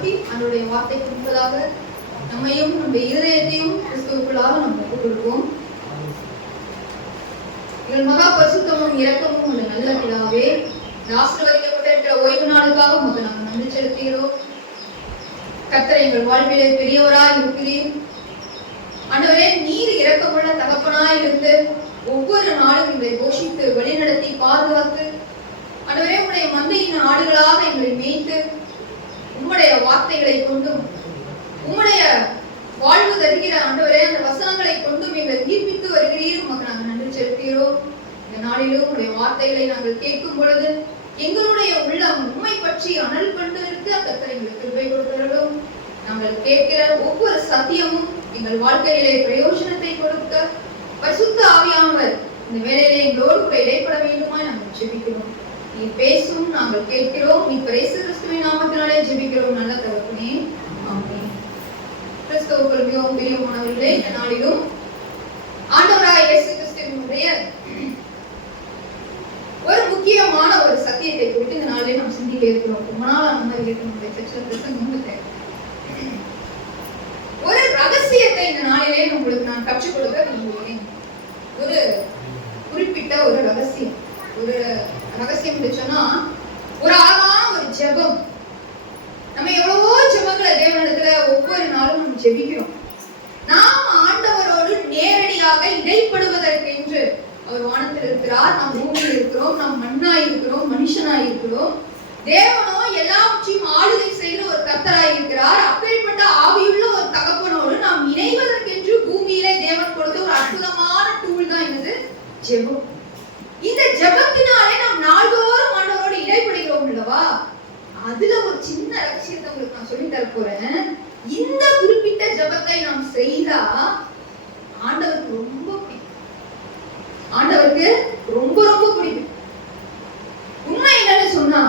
தாழ்த்தி அதனுடைய வார்த்தைக்கு முன்பதாக நம்மையும் நம்முடைய இருதயத்தையும் கிறிஸ்துவுக்குள்ளாக நம்ம ஒப்புக் கொடுப்போம். எங்கள் மகா பரிசுத்தமும் இரக்கமும் உள்ள நல்ல பிதாவே, ஆசீர்வதிக்கப்பட்டிருக்கிற ஓய்வு நாளுக்காக உமக்கு நாங்கள் நன்றி செலுத்துகிறோம். கர்த்தர் எங்கள் வாழ்விலே பெரியவராய் இருக்கிறீர். ஆண்டவரே, நீர் இரக்கமுள்ள தகப்பனாய் இருந்து ஒவ்வொரு நாளும் எங்களை போஷித்து வழிநடத்தி பாதுகாத்து, ஆண்டவரே உம்முடைய மந்தையின் ஆடுகளாக எங்களை மேய்த்து உம்முடைய வார்த்தைகளை கொண்டும் உம்முடைய வாழ்வு தருகிற ஆண்டவரே அந்த வசனங்களை கொண்டும் எங்களை தீர்ப்பித்து வருகிறீர். உமக்கு நாங்கள் நன்றி செலுத்துகிறோம். இந்த நாளிலும் உங்களுடைய வார்த்தைகளை நாங்கள் கேட்கும் பொழுது எங்களுடைய உள்ளம் உண்மை பற்றி அனல் கொண்டு இருக்க கர்த்தர் எங்களுக்கு கிருபை கொடுக்கிறோம். நாங்கள் கேட்கிற ஒவ்வொரு சத்தியமும் எங்கள் வாழ்க்கையிலே பிரயோஜனத்தை கொடுக்க பரிசுத்த ஆவியானவர் இந்த வேளையிலே எங்களோடு கூட இடைப்பட வேண்டுமாய் நாங்கள் ஜெபிக்கிறோம். நீ பேசும், நாங்கள் கேட்கிறோம். நீ இயேசு கிறிஸ்துவின் நாமத்தினாலே ஜெபிக்கிறோம் நல்ல தகப்பனே, ஆமென். கிறிஸ்துவுக்குள் மிகவும் பிரியமானவர்களே, இந்த நாளிலும் ஆண்டவராகிய இயேசு கிறிஸ்துவினுடைய ஒரு முக்கியமான ஒரு சத்தியத்தை குறித்து இந்த நாளிலே நாம் சிந்திக்க இருக்கிறோம். ரொம்ப நாள் அந்த மாதிரி நம்முடைய பிரசங்கம் ஒரு ரகசியத்தை இந்த நாளிலே உங்களுக்கு நான் கற்றுக் கொடுக்க விரும்புகிறேன். ஒரு குறிப்பிட்ட ஒரு ரகசியம் சொன்னா, ஒரு அழகான ஒரு ஜெபம். நம்ம எவ்வளவோ ஜெபங்களை தேவனிடத்துல ஒவ்வொரு நாளும் நம்ம ஜெபிக்கிறோம். நாம் ஆண்டவரோடு நேரடியாக இடைப்படுவதற்கென்று அவர் வானத்தில் இருக்கிறார், நாம் பூமியில் இருக்கிறோம், நாம் மண்ணாய் இருக்கிறோம், மனுஷனாய் இருக்கிறோம். தேவனோ எல்லாவற்றையும் ஆளுகை செய்கிற ஒரு கர்த்தராய் இருக்கிறார். அப்பேற்பட்ட ஆவியுள்ள ஒரு தகப்பனோடு நாம் இணைவதற்கென்று பூமியிலே தேவன் கொடுத்த ஒரு அற்புதமான டூல் தான் என்னது? ஜெபம். இந்த ஜெபத்தினாலே நாம் நாள்தோறும் ஆண்டவரோடு இடைப்படுகிறோம் அல்லவா? அதுல ஒரு சின்ன ரகசியத்தை உங்களுக்கு நான் சொல்லி தர போறேன். இந்த குறிப்பிட்ட ஜெபத்தை நாம் செய்தா ஆண்டவருக்கு ரொம்ப பிடிக்கும். ஆண்டவருக்கு ரொம்ப ரொம்ப பிடிக்கும். உண்மை என்னன்னு சொன்னா,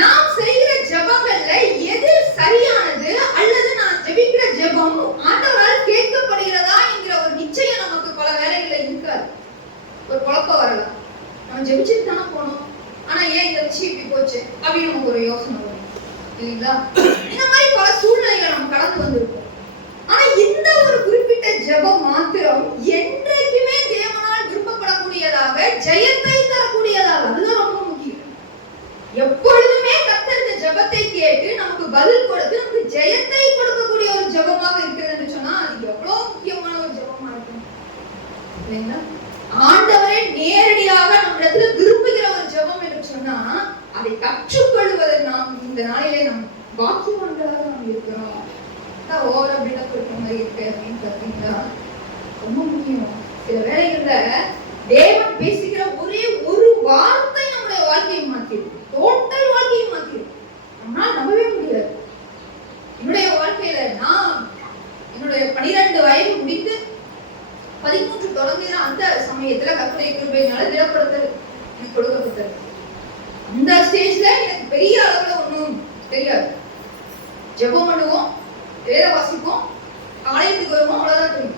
நாம் செய்கிற ஜெபங்கள்ல எது சரியானது அல்லது நான் ஜெபிக்கிற ஜெபம் ஆண்டவரால் கேட்கப்படுகிறதா என்கிற ஒரு நிச்சயம் நமக்கு பல வேளைகள்ல இருக்காது. ஒரு குழப்பம் வரலாம். நம்ம ஜெபிச்சுட்டு தானே போனோம், ஆனா ஏன் இந்த விஷயம் இப்படி போச்சு அப்படின்னு நமக்கு ஒரு யோசனை வரும் இல்லைங்களா? இந்த மாதிரி பல சூழ்நிலைகளை நம்ம கடந்து வந்திருக்கோம். ஆனா இந்த ஒரு குறிப்பிட்ட ஜெபம் மாத்திரம் என்றைக்குமே தேவனால் விரும்பப்படக்கூடியதாக, ஜெயத்தை தரக்கூடியதாக, அதுதான் ரொம்ப முக்கியம். எப்பொழுதுமே கர்த்தர் இந்த ஜெபத்தை கேட்டு நமக்கு பதில் கொடுத்து நமக்கு ஜெயத்தை கொடுக்கக்கூடிய ஒரு ஜெபமாக இருக்கிறதுன்னு சொன்னா அது எவ்வளவு முக்கியமான ஒரு ஜெபமா இருக்கும் இல்லைங்களா? ஆண்டவரை நேரடியாக நம்மிடத்துல விரும்புகிற ஒரு ஜெபம் என்று சொன்னா அதை கற்றுக்கொள்வதை நாம் இந்த நாளிலே நாம் பாக்கியவான்களாக நாம் இருக்கிறோம். ஓவரா பில்டப் இருக்கிற மாதிரி இருக்கு அப்படின்னு பார்த்தீங்களா? ரொம்ப முக்கியம். சில வேளைகள்ல தேவன் பேசுகிற ஒரே ஒரு வார்த்தை நம்முடைய வாழ்க்கையை மாத்திடும், டோட்டல் வாழ்க்கையை மாத்திடும். நம்மளால நம்பவே முடியாது. என்னுடைய வாழ்க்கையில நான் என்னுடைய 12 வயது முடித்து 13 தொடங்குகிற அந்த சமயத்துல கர்த்தருடைய கிருபையினால திடப்படுத்தல் எனக்கு கொடுக்கப்பட்டது. அந்த ஸ்டேஜ்ல எனக்கு பெரிய அளவுல ஒண்ணும் தெரியாது. ஜெபம் பண்ணுவோம், வேத வாசிப்போம், ஆலயத்துக்கு வருவோம், அவ்வளவுதான் தெரியும்.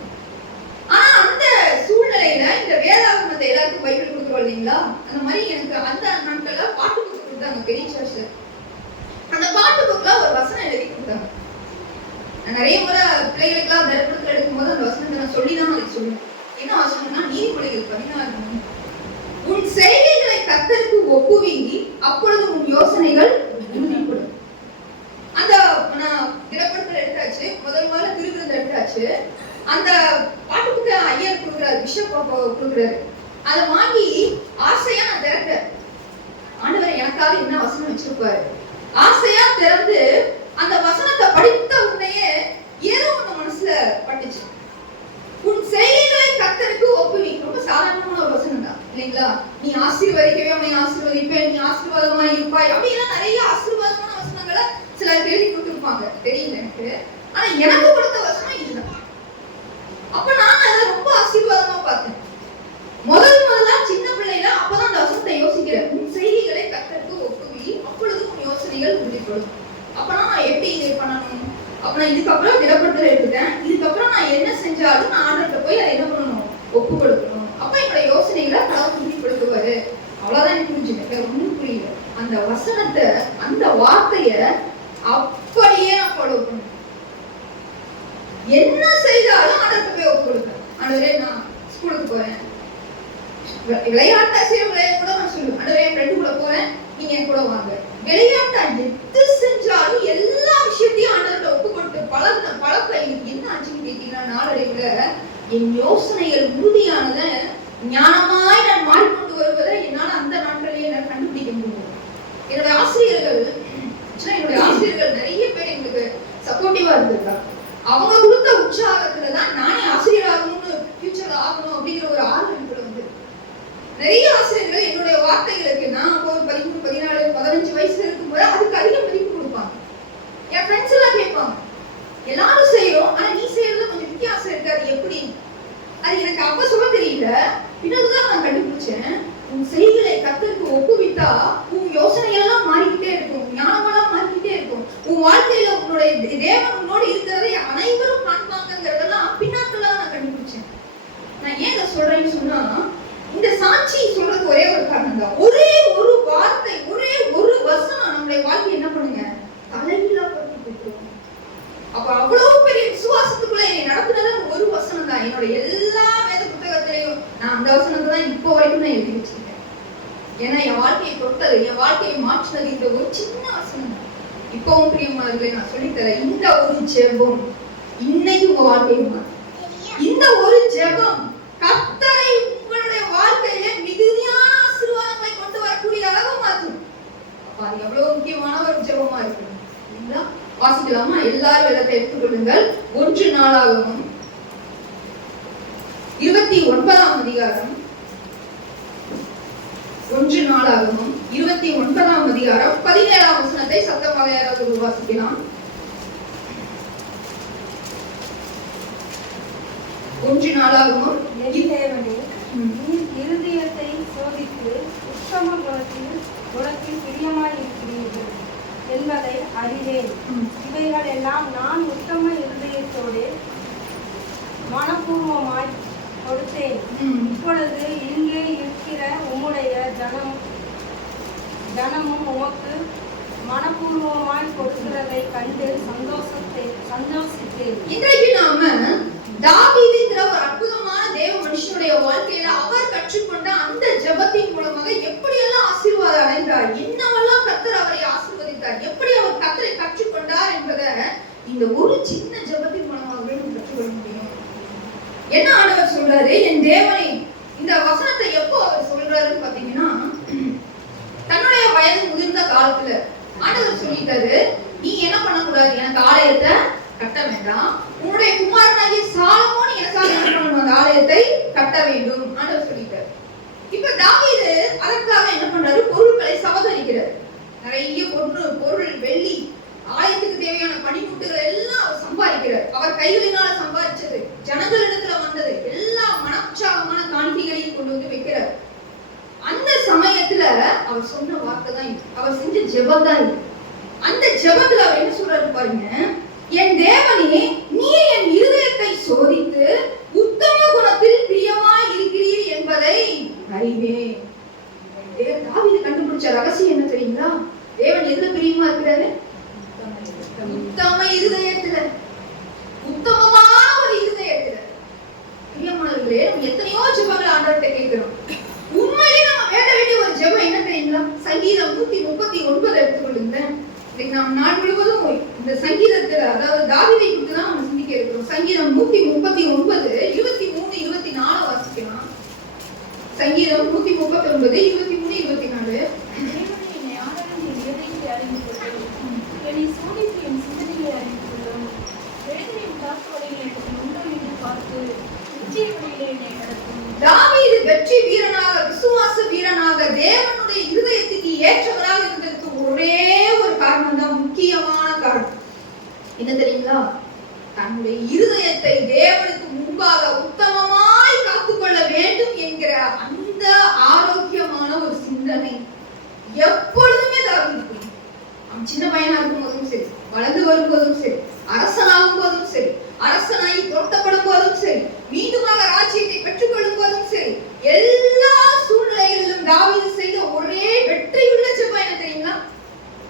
ஆனா அந்த சூழ்நிலையில இந்த வேதாகமத்தை எல்லாருக்கும் பைபிள் கொடுக்குறோம் இல்லைங்களா? அந்த மாதிரி எனக்கு அந்த நாட்கள்ல பாட்டு புக்கு கொடுத்தாங்க பெரிய சர்ச்ல. அந்த பாட்டு புக்ல ஒரு வசனம் எழுதி கொடுத்தாங்க. நான் நிறைய முறை பிள்ளைகளுக்கெல்லாம் தரிப்படத்தில் எடுக்கும்போது அந்த வசனத்தை நான் சொல்லிதான் அதுக்கு சொல்லுவேன். என்ன வசனம்னா, நீதிமொழிகள் 14 உன் செய்கைகளை கர்த்தருக்கு ஒப்புவி, அப்பொழுது உன் யோசனைகள் உறுதிப்படும். அந்த நான் திரைப்படத்தில் எடுத்தாச்சு, முதல் திருவிருந்த எடுத்தாச்சு. அந்த பாட்டுக்கு ஐயர் கொடுக்குறாரு, பிஷப் கொடுக்குறாரு. அதை வாங்கி ஆசையா நான் திறக்கிறேன். ஆண்டவர் எனக்காக என்ன வசனம் வச்சிருப்பாரு. ஆசையா திறந்து அந்த வசனத்தை படித்த உடனேயே ஏதோ ஒண்ணு மனசுல பட்டுச்சு. உன் செய்கைகளை கர்த்தருக்கு ஒப்புவி. ரொம்ப சாதாரணமான ஒரு வசனம் தான் இல்லைங்களா? நீ ஆசீர்வதிக்கவே உன்னை ஆசீர்வதிப்பேன், நீ ஆசீர்வாதமாய் இருப்பாய் அப்படின்னா நிறைய ஆசீர்வாதமான வசனங்களை சிலர் எழுதி கொடுத்துருப்பாங்க, தெரியல எனக்கு. ஆனா எனக்கு கொடுத்த வசனம் இதுதான். அப்ப நான் அதை ரொம்ப ஆசீர்வாதமா பார்த்தேன். முதல்ல சின்ன பிள்ளைல அப்பதான் அந்த வசனத்தை யோசிக்கிறேன். உன் செய்கைகளை கர்த்தருக்கு ஒப்புவி, அப்பொழுது உன் யோசனைகள் உறுதிப்படும். அப்பனா நான் எப்படி இதை பண்ணணும்? அப்ப நான் இதுக்கப்புறம் திடப்படுத்தல் எடுத்துட்டேன். இதுக்கப்புறம் நான் என்ன செஞ்சாலும் நான் ஆண்டவர்கிட்ட போய் அதை என்ன பண்ணணும்? ஒப்பு கொடுக்கணும். அப்ப என்னோட யோசனைகளை கடவுள் உறுதிப்படுத்துவாரு. அவ்வளவுதான் எனக்கு புரிஞ்சுக்க. ஒன்றும் புரியல. அந்த வசனத்தை, அந்த வார்த்தைய அப்படியே நான் ஃபாலோ பண்ணுவேன். என்ன செய்தாலும் ஆண்டவர்கிட்ட போய் ஒப்பு கொடுப்பேன். ஆண்டவரே நான் ஸ்கூலுக்கு போறேன், விளையாட்டா செய்ய விளையாட கூட நான் சொல்லுவேன், ஆண்டவரே என் ஃப்ரெண்டு கூட போறேன், நீங்க என் கூட வாங்க. விளையாட்டா எது செஞ்சாலும் எல்லா விஷயத்தையும் ஆண்டவர்கிட்ட ஒப்பு கொடுத்து பழக்கம் என்ன ஆச்சுன்னு கேட்டீங்கன்னா, நாளடைவுல என் யோசனைகள் உறுதியானத ஞானமாய் நான் மாறிக்கொண்டு வருவதை என்னால் அந்த நாட்களிலேயே நான் கண்டுபிடிக்க முடியும். என்னுடைய ஆசிரியர்கள் நிறைய பேர் எங்களுக்கு சப்போர்ட்டிவா இருந்திருக்காங்க. அவங்க கொடுத்த உற்சாகத்துலதான் நானே ஆசிரியர் ஆகணும்னு ஃபியூச்சர்ல ஆகணும் அப்படிங்கிற ஒரு ஆர்வம் கூட வந்து நிறைய ஆசிரியர்கள் என்னுடைய வார்த்தைகளுக்கு நான் ஒரு 13, 14, 15 வயசுல இருக்கும்போது அதுக்கு அதிக மதிப்பு கொடுப்பாங்க. என் ஃப்ரெண்ட்ஸ் எல்லாம் கேட்பாங்க, எல்லாரும் செய்யறோம், ஆனா நீ செய்யறது கொஞ்சம் வித்தியாசம் இருக்கு, அது எப்படி? அது எனக்கு அப்ப சொல்ல தெரியல, பிறகுதான் நான் கண்டுபிடிச்சேன். உன் செய்களை கர்த்தருக்கு ஒப்புவித்தா உன் யோசனையெல்லாம் மாறிக்கிட்டே இருக்கும், ஞானமெல்லாம் மாறிக்கிட்டே இருக்கும். உன் வாழ்க்கையில உன்னுடைய தேவன் உன்னோடு இருக்கிறதை அனைவரும் காண்பாங்கிறதெல்லாம் பின்னாட்களா நான் கண்டுபிடிச்சேன். நான் ஏன் இதை சொல்றேன்னு சொன்னா, இந்த சாட்சி சொல்றது ஒரே ஒரு காரணம் தான். ஒரே ஒரு வார்த்தை, ஒரே ஒரு வசனம் நம்முடைய வாழ்க்கை என்ன பண்ணுங்க, தலையில போட்டு. அப்ப அவ்வளவு பெரிய விசுவாசத்துக்குள்ள என்னை நடத்துனது ஒரு வசனம் தான். என்னோட எல்லா வேத புத்தகத்திலையும் நான் அந்த வசனத்தை தான் இப்போ வரைக்கும் நான் எழுதி வச்சிருக்கேன். ஏன்னா என் வாழ்க்கையை தொட்டது, என் வாழ்க்கையை மாற்றினது இந்த ஒரு சின்ன வசனம் தான். இப்பவும் பிரியமானவர்களே நான் சொல்லித்தரேன், இந்த ஒரு ஜெபம் இன்னைக்கு உங்க வாழ்க்கையை மாற்றும். இந்த ஒரு ஜெபம் கர்த்தரை உங்களுடைய வாழ்க்கையில மிகுதியான ஆசீர்வாதங்களை கொண்டு வரக்கூடிய அளவு மாற்றும். அப்ப அது எவ்வளவு முக்கியமான ஒரு ஜெபமா இருக்கு. வாசிக்கலாமா? எல்லாரும் வேதத்தை எடுத்துக்கொள்ளுங்கள். 1 நாளாகமம் 29ஆம் அதிகாரம். 1 நாளாகமம் 29ஆம் அதிகாரம் 17ஆம் வசனத்தை சத்தமாக யாராவது வாசிக்கலாம்? 1 நாளாகமம். இருதயத்தை சோதித்து உத்தம குணத்தில் பிரியமாய் இருக்கிறீர்கள் என்பதை அறிவேன். இவைகள் எல்லாம் நான் உத்தம இருதயத்தோடு மனப்பூர்வமாய் கொடுத்தேன். இப்பொழுது இங்கே இருக்கிற உம்முடைய ஜனமும் உமக்கு மனப்பூர்வமாய் கொடுக்கிறதை கண்டு சந்தோஷித்தேன். இன்றைக்கு நாம தாவீதுங்கிற ஒரு அற்புதமான தேவ மனுஷனுடைய வாழ்க்கையில அவர் கற்றுக்கொண்ட அந்த ஜெபத்தின் மூலமாக எப்படியெல்லாம் ஆசீர்வாதம் அடைந்தார், என்னவெல்லாம் கர்த்தர் அவரை ஆசீர்வதித்தார், எப்படி அவர் கர்த்தரை கற்றுக்கொண்டார் என்பதை இந்த ஒரு சின்ன ஜெபத்தின் மூலமாகவே கற்றுக்கொள்ள முடியும். என்ன ஆண்டவர் சொல்றாரு, என் தேவனை, இந்த வசனத்தை எப்போ அவர் சொல்றாருன்னு பாத்தீங்கன்னா, தன்னுடைய வயது முதிர்ந்த காலத்துல ஆண்டவர் சொல்லிட்டாரு, நீ என்ன பண்ணக்கூடாது, எனக்கு ஆலயத்தை கட்ட வேண்டாம், உன்னுடைய குமாரனாகிய சாலமோன் எனக்காக என்ன பண்ணணும், அந்த ஆலயத்தை கட்ட வேண்டும் ஆண்டவர் சொல்லிட்டாரு. இப்ப தாவீது அதற்காக என்ன பண்றாரு, பொருட்களை சபகரிக்கிறார். நிறைய பொருள், வெள்ளி, ஆலயத்துக்கு தேவையான பணிமுட்டுகள் எல்லாம் அவர் சம்பாதிக்கிறார். அவர் கைகளினால சம்பாதிச்சது, ஜனங்களிடத்துல வந்தது, எல்லா மனோற்சாகமான காணிக்கைகளையும் கொண்டு வந்து வைக்கிறார். அந்த சமயத்துல அவர் சொன்ன வார்த்தை தான் இது, அவர் செஞ்ச ஜெபம் தான் இது. அந்த ஜெபத்துல அவர் என்ன சொல்றாரு பாருங்க, என் தேவனே, நீ என் இருதயத்தை சோதித்து உத்தம குணத்தில் பிரியமாய் இருக்கிறீர் என்பதை அறிவேன். தாவீது கண்டுபிடிச்ச ரகசியம் என்ன தெரியுங்களா? தேவன் எதுல பிரியமா இருக்கிறாரு? உத்தம இருதயத்துல, உத்தமமான ஒரு இருதயத்துல. பிரியமானவர்களே, நம்ம எத்தனையோ ஜெபங்கள் ஆண்டவர்கிட்ட கேட்கிறோம். உண்மையிலே நம்ம கேட்க வேண்டிய ஒரு ஜெபம் என்ன தெரியுங்களா? சங்கீதம் 139 எடுத்துக்கொள்ளுங்க. இன்னைக்கு நாம் நாள் முழுவதும் இந்த சங்கீதத்துல, அதாவது தாவீதை குறித்து தான் நம்ம சிந்திக்க இருக்கிறோம். சங்கீதம் 139 23, 24 வாசிக்கலாம். சங்கீதம் 139 23, 24. தாவீது வெற்றி வீரனாக, விசுவாச வீரனாக, தேவனுடைய இருதயத்துக்கு ஏற்றவராக இருந்ததுக்கு ஒரே ஒரு காரணம் தான், முக்கியமான காரணம் என்ன தெரியுங்களா? தன்னுடைய இருதயத்தை தேவனுக்கு முன்பாக உத்தமமாய் காத்துக்கொள்ள வேண்டும் என்கிற அந்த ஆரோக்கியமான ஒரு சிந்தனை எப்பொழுதுமே தாவீதுக்கு. அவன் சின்ன பையனா இருக்கும் போதும் சரி, வளர்ந்து வரும்போதும் சரி, அரசனாகும் போதும் சரி, அரசனாகி துரத்தப்படும் போதும் சரி, மீண்டுமாக ராஜ்யத்தை பெற்றுக் கொள்ளும் போதும் சரி, எல்லா சூழ்நிலைகளிலும் தாவீது செய்த ஒரே வெற்றியுள்ள ஜெபம் என்ன தெரியுங்களா?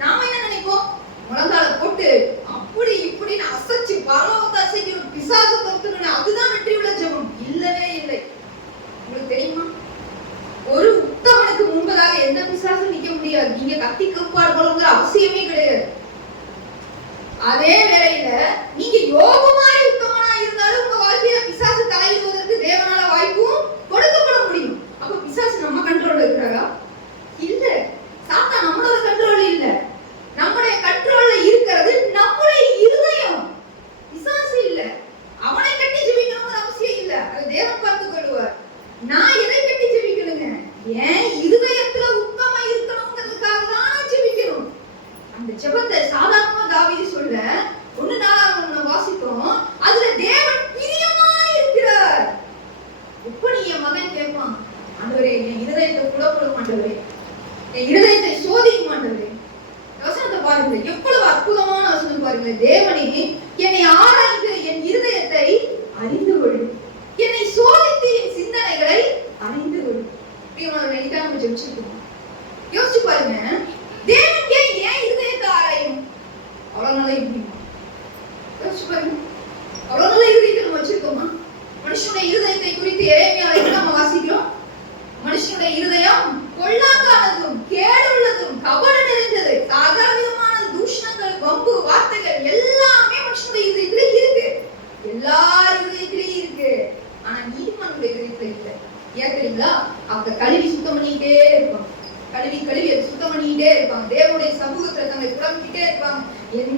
நாம என்ன நினைப்போம், முழங்கால போட்டு நீங்க கத்தி கப்பாடு போலங்கிற அவசியமே கிடையாது. அதே வேளையில நீங்க யோபு மாதிரி உத்தமனா இருந்தாலும் உங்க வாழ்க்கையில பிசாசு தலையிடுவதற்கு தேவனால வாய்ப்பும் கொடுக்கப்பட முடியும். அப்ப பிசாசு நம்ம கண்ட்ரோல்ல இருக்கிறாரா? இல்ல. சாத்தான் நம்மளோட கண்ட்ரோல் இல்ல. நம்முடைய கண்ட்ரோல்ல இருக்கிறது நம்முடைய இருதயம். பிசாசு இல்ல. அவனை கட்டி ஜெபிக்கணும்னு அவசியம் இல்ல. அது தேவன் பார்த்துக் கொள்வார். நான் எதை கட்டி ஜெபிக்கணுங்க? ஏன் இருதயத்துல உத்தம இருக்கணும்ங்கிறதுக்காக தான் ஜெபிக்கணும். அந்த ஜெபத்தை சாதாரணமா தாவீது சொல்ல 1:4 வாசித்தோம். அதுல தேவன் பிரியமா இருக்கிறார். இப்ப நீ என் மகன் கேட்பான், ஆண்டவரே என் இருதயத்தை குழப்பம் ஆண்டவரே, என் இருதயத்தை சோதிக்கும் ஆண்டவரே. வசனத்தை பாருங்க, எவ்வளவு அற்புதமான வசனம் பாருங்க. தேவனே என்னை ஆராய்ந்து என் இருதயத்தை அறிந்து கொள், என்னை சோதித்து என் சிந்தனைகளை அறிந்து கொள். நம்ம ஜெபிச்சிருக்கோம். யோசிச்சு பாருங்க, தேவன் ஏன் இருதயத்தை ஆராயணும்? அவ்வளவு நல்லா இருக்குமா? யோசிச்சு பாருங்க, அவ்வளவு நல்ல இருதயத்தை நம்ம வச்சிருக்கோமா? மனுஷனுடைய இருதயத்தை குறித்து எரேமியாவில் நம்ம வாசிக்கிறோம். மனுஷனுடைய இருதயம் பொல்லாங்கானதும் கேடுள்ளதும் கபடு நிறைந்தது, சகல விதமான தூஷணங்கள் வம்பு வார்த்தைகள் எல்லாமே மனுஷனுடைய இருதயத்திலே இருக்கு. எல்லா இருதயத்திலேயும் இருக்கு. ஆனா நீதிமானுடைய இருதயத்துல இல்ல. ஏன் தெரியுங்களா? அவங்க கழுவி சுத்தம் பண்ணிக்கிட்டே இருப்பாங்க. கழுவி அதை சுத்தம் பண்ணிக்கிட்டே இருப்பாங்க. தேவனுடைய சமூகத்துல தங்களை புறம்பிக்கிட்டே இருப்பாங்க.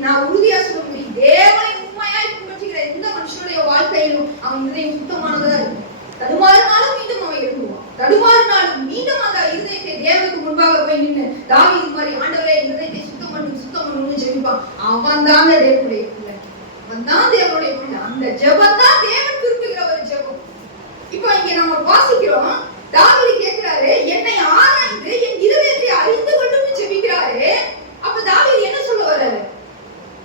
நான் உறுதியா சொல்ல முடியும், தேவனை உண்மையாய் பின்பற்றுகிற எந்த மனுஷனுடைய வாழ்க்கையிலும் அவன் இருதயம் சுத்தமானதா இருக்கும். தடுமாறினாலும் மீண்டும் அவன் எழுதுவான். தடுமாறினாலும் மீண்டும் அந்த இருதயத்தை தேவனுக்கு முன்பாக போய் நின்று தாவீது மாதிரி ஆண்டவரே இருதயத்தை சுத்தம் பண்ணுன்னு ஜெபிப்பான். அவன் தாங்க தேவனுடைய பிள்ளை. அவன் தான் தேவனுடைய பிள்ளை. அந்த ஜெபம் தான் தேவன் விரும்புகிற ஒரு ஜெபம். இப்போ இங்க நம்ம வாசிக்கிறோம், தாவீது கேட்கிறாரு, என்னை ஆராய்ந்து என் இருதயத்தை அறிந்து கொள்ளுன்னு ஜெபிக்கிறாரு. அப்ப தாவீது என்ன சொல்ல வர்றாரு?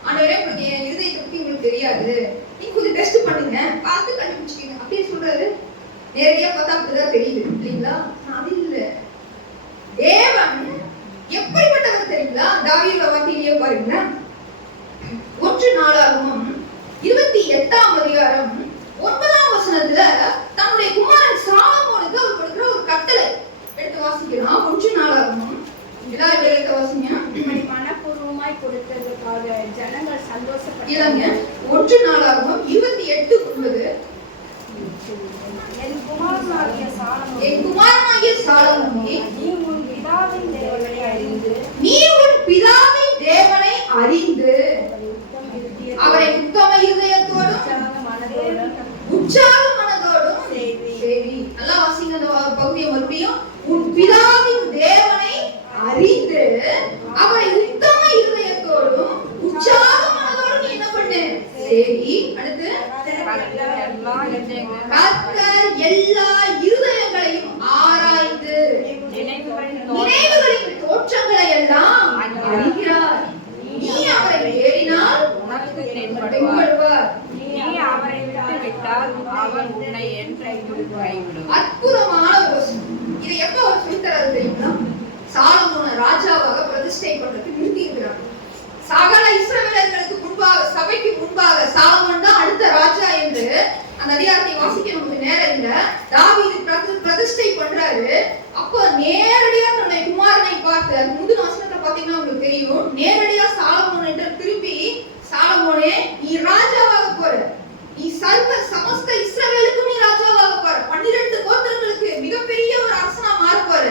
ஆண்டவரே உங்களுக்கு என் இருதயத்தை பத்தி உங்களுக்கு தெரியாது, நீங்க கொஞ்சம் டெஸ்ட் பண்ணுங்க, பார்த்து கண்டுபிடிச்சிக்கீங்க அப்படியே சொல்றாரு. நேரடியா பார்த்தா அப்படிதான் தெரியுது இல்லைங்களா? அது இல்ல. தேவன் எப்படிப்பட்டவர் தெரியுங்களா? தாவீது வார்த்தையிலேயே பாருங்க, 1 28 9 தன்னுடைய குமாரன் சாலமோனுக்கு அவர் கொடுக்கிற ஒரு கட்டளை எடுத்து வாசிக்கலாம். 1 எல்லாரும் எடுத்து வாசிங்க. இப்படி மனப்பூர்வமாய் கொடுத்ததுக்காக ஜனங்கள் சந்தோஷப்பட்டாங்க. 1 28 என் குமாரனாகிய சாலமோனே, நீ உன் பிதாவின் தேவனை அறிந்து அவரை உத்தம இருதயத்தோடும் உற்சாக மனதோடும் சேவி. நல்லா வாசிங்க அந்த பகுதியை மறுபடியும். உன் பிதாவின் தேவனை அறிந்து அவரை உத்தம இருதயத்தோடும் உற்சாக மனதோடும் நீ என்ன பண்ணு? சேவி. அடுத்து, கர்த்தர் எல்லா இருதயங்களையும் ஆராய்ந்து நினைவுகளின் தோற்றங்களை எல்லாம் அறிகிறார். நீ அவரை தேடினால் உனக்கு தென்படுவார். நீ அவரை விட்டு விட்டால் அவர் உன்னை என்றைக்கும் கைவிடுவார். அற்புதமான ஒரு வசனம். இதை எப்ப அவர் சொல்லித்தராரு தெரியுமா? சாலமோனை ராஜாவாக பிரதிஷ்டை பண்றதுக்கு நிறுத்தி இருக்கிறார். சகல இஸ்ரவேலர்களுக்கு முன்பாக, சபைக்கு முன்பாக சாலமோன் தான் அடுத்த ராஜா என்று அந்த அதிகாரத்தை வாசிக்க நமக்கு நேரம் இல்ல. தாவீது பிரதிஷ்டை பண்றாரு. அப்ப நேரடியா தன்னுடைய குமாரனை பார்த்து, அது முந்தின வசனத்தை பாத்தீங்கன்னா உங்களுக்கு தெரியும், நேரடியா சாலமோன் என்ற திருப்பி, சாலமோனே நீ ராஜாவாக போற, நீ சமஸ்த இஸ்ரவேலுக்கும் நீ ராஜாவாக போற, 12 கோத்திரங்களுக்கு மிகப்பெரிய ஒரு அரசனா மாற போற.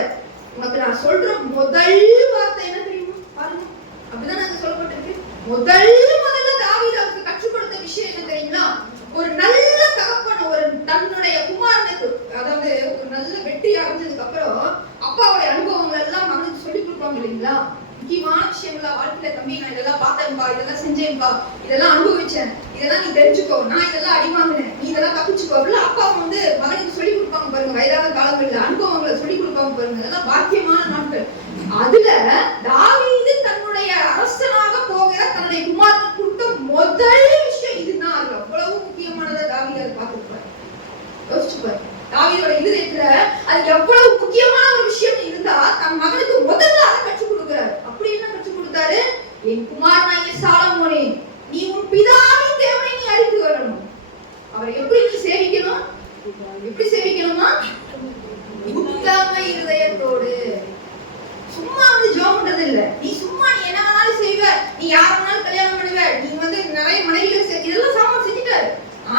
உனக்கு நான் சொல்ற முதல் வார்த்தை என்ன தெரியுமா? பாருங்க, அப்படிதான் நாங்க சொல்லப்பட்டிருக்கு. முதல்ல தாவீது அவருக்கு கற்றுக் கொடுத்த விஷயம் என்ன தெரியுங்களா? ஒரு நல்ல தகப்பன் ஒரு தன்னுடைய குமாரனுக்கு, அதாவது ஒரு நல்ல வெற்றி அடைஞ்சதுக்கு அப்புறம் அப்பாவுடைய அனுபவங்கள் எல்லாம் மகனுக்கு சொல்லி கொடுப்பாங்க இல்லைங்களா? முக்கியமான விஷயங்களா வாழ்க்கையில, தம்பி நான் இதெல்லாம் பார்த்தேன்பா, இதெல்லாம் செஞ்சேன்பா, இதெல்லாம் அனுபவிச்சேன், இதெல்லாம் நீ தெரிஞ்சுக்கோ, நான் இதெல்லாம் அடி வாங்கினேன், நீ இதெல்லாம் தப்பிச்சுக்கோ அப்படின்னா அப்பா மகனுக்கு சொல்லி கொடுப்பாங்க பாருங்க. வயதான காலங்கள்ல அனுபவங்களை சொல்லி கொடுப்பாங்க பாருங்க. அதெல்லாம் பாக்கியமான நாட்கள். அதுல தாவீது தன்னுடைய அரசனாக போகிற தன்னுடைய குமாரனுக்கு கொடுத்த முதல் விஷயம் இதுதான். அது அவ்வளவு முக்கியமானதா தாவீது அதை பார்த்துப்பாரு. யோசிச்சு பாரு, தாவீதோட இருதயத்துல அது எவ்வளவு முக்கியமான ஒரு விஷயம் இருந்தா தன் மகனுக்கு முதல்ல அதை கற்றுக் கொடுக்கிறாரு. அப்படி என்ன கற்றுக் கொடுத்தாரு? என் குமாரனாகிய சாலமோனே, நீ உன் பிதாவின் தேவனை நீ அறிந்து வரணும். அவரை எப்படி நீ சேவிக்கணும்? எப்படி சேவிக்கணுமா? உத்தம இருதயத்தோடு. சும்மா உட்கார்ந்து ஜெபம் பண்றது இல்ல. நீ சும்மா நீ என்ன வேணாலும் செய்வ, நீ யார வேணாலும் கல்யாணம் பண்ணுவ, நீ நிறைய மனைவிகள் இதெல்லாம் சாமான் செஞ்சுட்டாரு.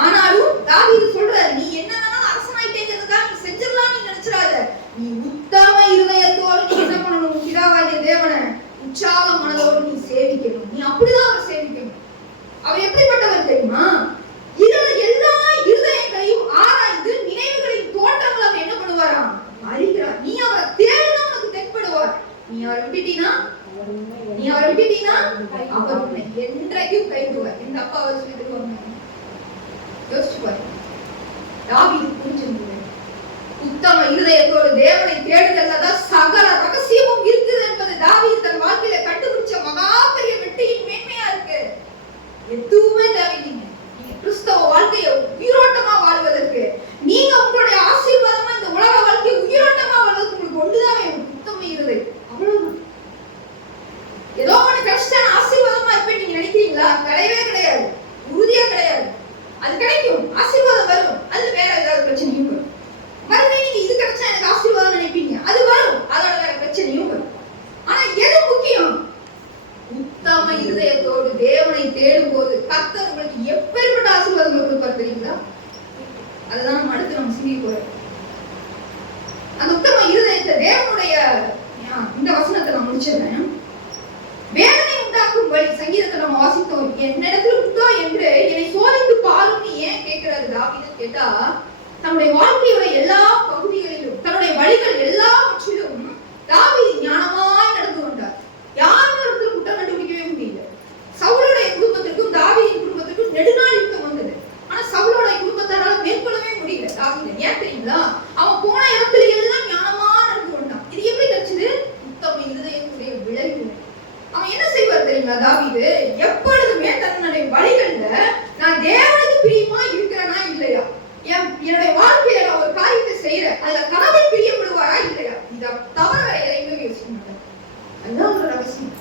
ஆனாலும் தாவீது சொல்றாரு, நீ என்ன வேணாலும் அரசனாயிட்டேங்கிறதுக்காக நீ செஞ்சிடலாம் நீ நினைச்சிடாத. நீ உத்தம இருதயத்தோடு நீ என்ன பண்ணணும்? பிதாவாகிய தேவனை உற்சாக மனதோடு நீ சேவிக்கணும். நீ அப்படிதான் அவர் சேவிக்கணும். அவர் எப்படிப்பட்டவர் தெரியுமா? எல்லா இருதயங்களையும் ஆராய்ந்து நினைவுகளின் தோற்றங்கள் அவர் என்ன பண்ணுவாராம்? அறிகிறார். நீ அவரை தேடினா உனக்கு தென்படுவார். நீ அவரை விட்டுட்டீனா அவர் உன்னை என்றைக்கும் கைவிடுவார். இந்த அப்பா அவர் சொல்லி தருவாங்க. யோசிச்சு பாரு. தாவீது புரிஞ்சிருந்தது. உத்தம இருதயத்தோடு தேவனை தேடுதல்தான் சகல ரகசியமும் இருக்குது என்பது தாவீது தன் வாழ்க்கையில கண்டுபிடிச்ச மகா பெரிய வெற்றியின் மேன்மையா இருக்கு. எதுவுமே தேவையில்லைங்க. நீங்க கிறிஸ்தவ வாழ்க்கையை உயிரோட்டமா வாழ்வதற்கு, நீங்க உங்களுடைய ஆசீர்வாதமா இந்த உலக வாழ்க்கையை உயிரோட்டமா வாழ்வதற்கு உங்களுக்கு ஒன்றுதான் வேணும், உத்தம இருதயம். அவ்வளவுதான். ஏதோ ஒண்ணு கிடைச்சா ஆசீர்வாதமா இருப்பேன் நீங்க நினைக்கிறீங்களா? கிடையவே கிடையாது. உறுதியா கிடையாது. அது கிடைக்கும், ஆசீர்வாதம் வரும். அது வேற ஏதாவது பிரச்சனையும் வரும். மறுபடியும் நீங்க இது கிடைச்சா எனக்கு ஆசீர்வாதம் நினைப்பீங்க, அது வரும். அதோட வேற பிரச்சனையும் வரும். ஆனா எது முக்கியம்? உத்தம இருதயத்தோடு தேவனை தேடும் போது கர்த்தர் உங்களுக்கு எப்பேற்பட்ட ஆசீர்வாதம் கொடுப்பார் தெரியுங்களா? அதுதான் நம்ம அடுத்து நம்ம சிந்திக்க போறோம். அந்த உத்தம இருதயத்தை தேவனுடைய இந்த வசனத்தை நான் முடிச்சிடுறேன். வேதனை உண்டாக்கும் வழி சங்கீதத்தை நம்ம வாசித்தோம். என்னிடத்துல உண்டோ என்று என்னை சோதித்து பாருன்னு ஏன் கேட்கிறாரு தாவீது கேட்டா, தன்னுடைய வாழ்க்கையோட எல்லா பகுதிகளிலும் தன்னுடைய வழிகள் எல்லாவற்றிலும் தாவீது ஞானமாய் நடந்து கொண்டார். யாரும் இடத்துல குற்றம் கண்டுபிடிக்கவே முடியல. சவுலுடைய குடும்பத்திற்கும் தாவீதின் குடும்பத்திற்கும் நெடுநாள் யுத்தம் வந்தது. ஆனா சவுலுடைய குடும்பத்தாரால மேற்கொள்ளவே முடியல தாவீது. ஏன் தெரியுங்களா? அவன் போன இடத்துல எல்லாம் ஞானமா நடந்து கொண்டான். இது எப்படி கிடைச்சது? உத்தம இருதயத்துடைய விளைவு. அவன் என்ன செய்வார் தெரியுங்களா? தாவீது எப்பொழுதுமே தன்னுடைய வழிகள்ல நான் தேவனுக்கு பிரியமா இருக்கிறேனா இல்லையா, என்னுடைய வாழ்க்கையில நான் ஒரு காரியத்தை செய்யறேன், அதுல கடவுள் பிரியப்படுவாரா இல்லையா, இத தவிர வேற எதையுமே யோசிக்க மாட்டேன். அதுதான் ஒரு ரகசியம்.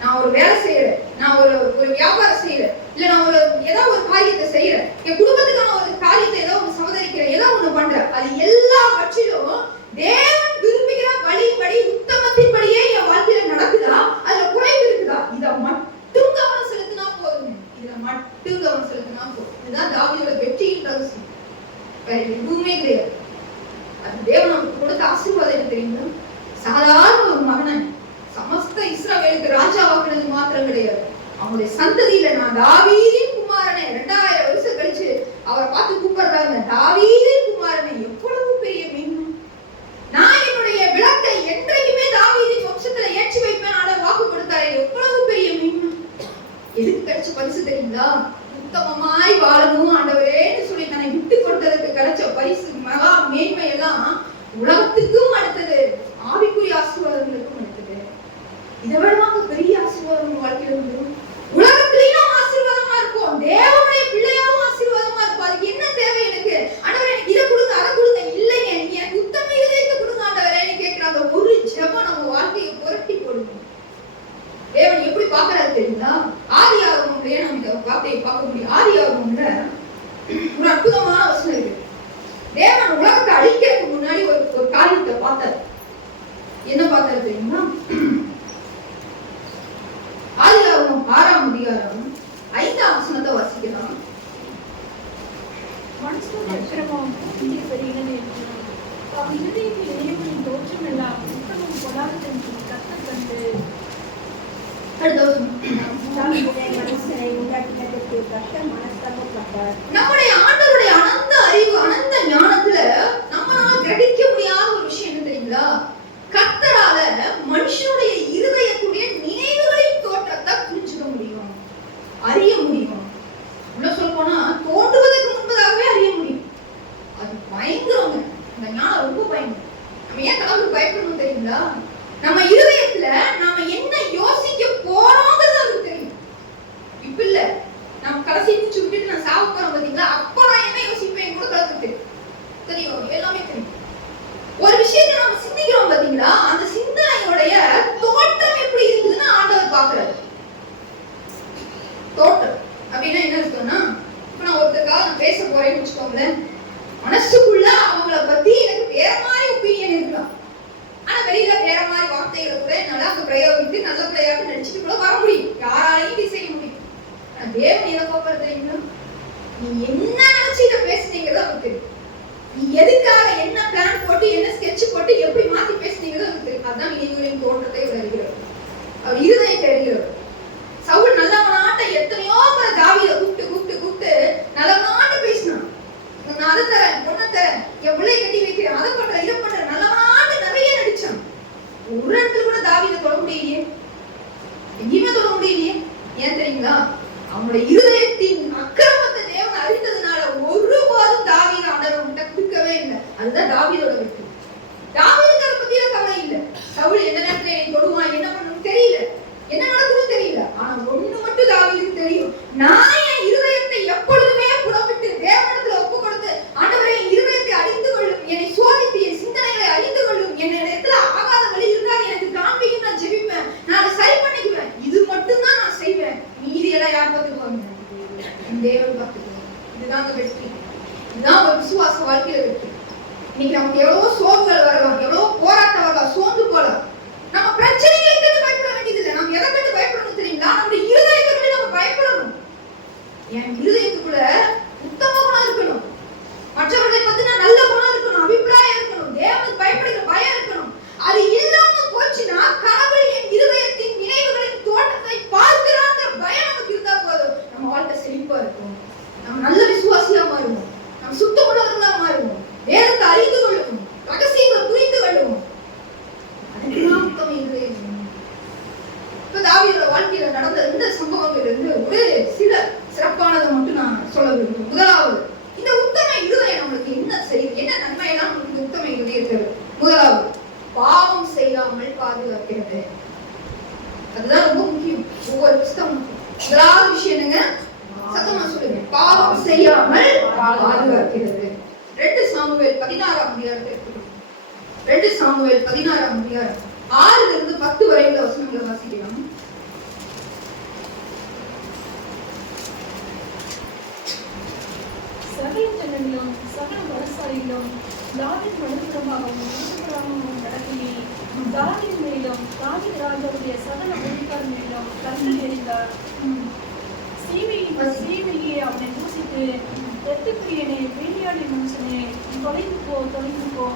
நான் ஒரு வேலை செய்யறேன், நான் ஒரு வியாபாரம் செய்யறேன், இல்ல நான் ஏதாவது ஒரு காரியத்தை செய்யறேன், என் குடும்பத்துக்கான ஒரு காரியத்தை ஏதோ ஒண்ணு சமதரிக்கிறேன், ஏதோ ஒண்ணு பண்றேன், அது எல்லாவற்றிலும் தேவன் விரும்புகிற வழிபடி உத்தமத்தின்படியே என் வாழ்க்கையில நடக்குதா, அதுல குறைவு இருக்குதா, இத மட்டும் கவனம் செலுத்தினா போதும். இதுல மட்டும் கவனம் செலுத்தினா போதும். இதுதான் தாவீதோட வெற்றியின் ரகசியம். வேற எதுவுமே கிடையாது. அது தேவன் நமக்கு கொடுத்த ஆசீர்வாதம் என்ன தெரியுமா? சாதாரண ஒரு மகனை சமஸ்த இஸ்ரவேலுக்கு ராஜாவாக்குறது மாத்திரம் கிடையாது. அவங்களுடைய சந்ததியில நான் தாவீதின் குமாரனை 2000 வருஷம் கழிச்சு அவரை பார்த்து கூப்பிடுறாங்க, தாவீதின் குமாரனை. எவ்வளவு பெரிய மேன்மை! நான் என்னுடைய விளக்கை என்றைக்குமே தாவீதின் வம்சத்துல ஏற்றி வைப்பேன் ஆண்டவர் வாக்கு கொடுத்தாரு. எவ்வளவு பெரிய மேன்மை! எதுக்கு கிடைச்ச பரிசு தெரியுங்களா? உத்தமமாய் வாழணும் ஆண்டவரேன்னு சொல்லி தன்னை விட்டு கொடுத்ததுக்கு கிடைச்ச பரிசு மகா மேன்மை எல்லாம் உலகத்துக்கும் அடுத்தது, ஆவிக்குரிய ஆசீர்வாதங்களுக்கும் அடுத்தது. இதை விட பெரிய ஆசீர்வாதம் வாழ்க்கையில வந்துடும். உலகத்திலேயும் ஆசீர்வாதமா இருக்கும், தேவனுடைய பிள்ளையாவும் ஆசீர்வாதமா இருக்கும். அதுக்கு என்ன தேவை எனக்கு? ஆண்டவரே எனக்கு இதை கொடுங்க, அதை கொடுங்க. இல்லைங்க, நீங்க எனக்கு உத்தம இதயத்தை கொடுங்க ஆண்டவரேன்னு கேட்கிறாங்க. ஒரு ஜெபம் நம்ம வாழ்க்கையை புரட்டி போடுங்க. தேவன் எப்படி பார்க்கறாரு தெரியுங்களா? ஆதியாகமம்லயே நம்ம இந்த வார்த்தையை பார்க்க முடியும். ஆதியாகமம்ல ஒரு அற்புதமான வசனம் இருக்கு. தேவன் உலகத்தை அழிக்கிறதுக்கு முன்னாடி ஒரு காரியத்தை பார்த்தார். என்ன பார்த்தாரு தெரியுமா? ஆதியாகமம் 6ஆம் அதிகாரம் 5ஆம் வசனத்தை வாசிக்கலாம். மனுஷன் அக்கிரமம் இங்கே பெரியது என்றான். அவன் இருதயத்தில் இறைவனின் தோற்றம் எல்லாம் உத்தமம் பொல்லாததென்று கர்த்தர் கண்டு நம்முடைய ஆண்டவருடைய அனந்த அறிவு, அனந்த ஞானத்துல நம்மளால கிரகிக்க முடியாத ஒரு விஷயம் என்ன தெரியுங்களா? கர்த்தரால மனுஷனுடைய இருதயத்துடைய நினைவுகளின் தோற்றத்தை புரிஞ்சுக்க முடியும், அறிய முடியும். உள்ள சொல்ல போனா தோன்றுவதற்கு முன்பதாகவே அறிய முடியும். அது பயங்கரங்க. இந்த ஞானம் ரொம்ப பயங்கரம். நம்ம ஏன் கடவுளுக்கு பயப்படணும் தெரியுங்களா? நம்ம இருதயத்துல நாம என்ன யோசிக்க போறோம்ங்கிறது அவருக்கு தெரியும். இப்ப இல்ல, நம்ம கடைசி மூச்சு விட்டுட்டு நான் சாவ போறோம் பாத்தீங்களா, அப்ப நான் என்ன யோசிப்பேன் கூட கடவுளுக்கு தெரியும். எல்லாமே தெரியும். ஒரு விஷயத்தை நம்ம சிந்திக்கிறோம் பாத்தீங்களா, அந்த சிந்தனையோடைய தோட்டம் எப்படி இருக்குதுன்னு ஆண்டவர் பாக்குறாரு. தோட்டம் அப்படின்னா என்ன இருக்குன்னா, இப்ப நான் ஒருத்தருக்காக நான் பேச போறேன்னு வச்சுக்கோங்களேன், மனசுக்குள்ள அவங்கள பத்தி எனக்கு வேற மாதிரி ஒப்பீனியன் இருக்கலாம், ஆனா வெளியில வேற மாதிரி வார்த்தைகளை கூட அங்க பிரயோகித்து நல்ல பிள்ளையாக நடிச்சுட்டு கூட வர முடியும், யாராலையும் இது செய்ய முடியும். ஆனா தேவன் எதை பார்ப்பாரு தெரியுங்களா? நீ என்ன நினைச்சு இதை பேசுனீங்கிறது அவருக்கு தெரியும். நீ எதுக்காக என்ன பிளான் போட்டு என்ன ஸ்கெட்ச் போட்டு எப்படி மாத்தி பேசுனீங்கிறது அவருக்கு தெரியும். அதுதான் நீங்களின் தோற்றத்தை வருகிறார், அவர் இருதயத்தை அறிகிறார். சவுல் நல்லவனாட்ட எத்தனையோ பேர் தாவீதை கூப்பிட்டு கூப்பிட்டு கூப்பிட்டு நல்லவனாட்ட பேசினான். நான் அதை தரேன், பொண்ணை தரேன், என் பிள்ளையை கட்டி வைக்கிறேன், அதை பண்றேன், இதை பண்றேன், நல்லவனாட்ட நிறைய நடிச்சான். ஒரு இடத்துல கூட தாவீதை தொட முடியலையே, எங்கேயுமே தொட முடியலையே. ஏன் தெரியுங்களா? அவனுடைய இருதயத்தின் அக்கிரமத்தை தேவன் அறிந்ததுனால ஒருபோதும் தாவீது ஆண்டவர்கிட்ட கொடுக்கவே இல்லை. அதுதான் தாவீதோட வெற்றி. தாவீதுக்கு அதை பத்தியே கவலை இல்லை. சவுல் எந்த நேரத்துல என்னை தொடுவான், என்ன பண்ணணும் தெரியல, என்ன நடக்கும்னு தெரியல. ஆனா ஒண்ணு மட்டும் தாவீதுக்கு தெரியும், நான் என் இருதயத்தை எப்பொழுதுமே புடமிட்டு தேவனிடத்துல ஒப்பு கொடுத்து, ஆண்டவரே என் இருதயத்தை அறிந்து கொள்ளும், என்னை சோதித்து என் சிந்தனைகளை அறிந்து கொள்ளும், என் இடத்துல ஆகாத வழி இருந்தால் எனக்கு காண்பிக்கும், நான் ஜெபிப்பேன், நான் அதை சரி பண்ணிக்குவேன், இது மட்டும்தான் நான் செய்வேன். மீதி எல்லாம் யார் பார்த்துக்குவாங்க? என் தேவன் பார்த்துக்குவாங்க. இதுதாங்க வெற்றி. இதுதான் ஒரு விசுவாச வாழ்க்கையில வெற்றி. இன்னைக்கு நமக்கு எவ்வளவோ சோர்வுகள் வரலாம், எவ்வளவோ போராட்டம் வரலாம், சோர்ந்து போலாம். நம்ம பிரச்சனைகளுக்கு பயப்பட வேண்டியது இல்லை. நம்ம எதை கண்டு பயப்படணும் தெரியுங்களா? நம்முடைய இருதயத்தை கண்டு நம்ம பயப்படணும். என் இருதயத்துக்குள்ள உத்தம குணம் இருக்கணும், மற்றவர்களை பத்தின நல்ல குணம் இருக்கணும், அபிப்பிராயம் இருக்கணும், தேவனுக்கு பயப்படுகிற பயம் இருக்கணும். அது இல்லாம போச்சுன்னா கடவுள் என் இருதயத்தின் நினைவுகளின் தோட்டத்தை பார்க்கிறாங்க பயம் நமக்கு இருந்தா போதும், நம்ம வாழ்க்கை செழிப்பா இருக்கும், நம்ம நல்ல விசுவாசியா மாறுவோம், நம்ம சுத்தமுள்ளவர்களா மாறுவோம், வேதத்தை அறிந்து கொள்ளுவோம், ரகசியங்களை புரிந்து கொள்ளுவோம். அதுதான் உத்தம இருதயம். இப்ப தாவீதோட வாழ்க்கையில நடந்த இந்த சம்பவங்கள் இருந்து ஒரு சில சிறப்பானதை மட்டும் நான் சொல்ல விரும்புகிறேன். முதலாவது, இந்த உத்தம இருதயம் நம்மளுக்கு என்ன செய்யுது, என்ன நன்மையெல்லாம் நமக்கு உத்தம இருதயத்தை? முதலாவது, பாவம் செய்யாமல் பாதுகாக்கிறது. அதுதான் ரொம்ப முக்கியம் ஒவ்வொரு புத்தகமும். முதலாவது விஷயம் என்னங்க? சத்தமா சொல்லுங்க. பாவம் செய்யாமல் பாதுகாக்கிறது. 2 சாமுவேல் 16ஆம் அதிகாரத்தை எடுத்துக்கணும். 2 சாமுவேல் 16ஆம் அதிகாரம் 6 இருந்து 10 வரை உள்ள வசனங்களை வாசிக்கலாம். சகல ஜனங்களும் சகல பலசாலிகளும் தாவீது வலதுபுறமாகவும் இடதுபுறமாகவும் நடக்கையே தாவீது மேலும் தாவீது ராஜாவுடைய சகல ஊழியக்காரர் மேலும் கர்த்தர் எறிந்தார். சீமையை அவனை தூசித்து, இரத்தப்பிரியனே, வேலியாடி மனுஷனே, தொலைந்து போ, தொலைந்து போ.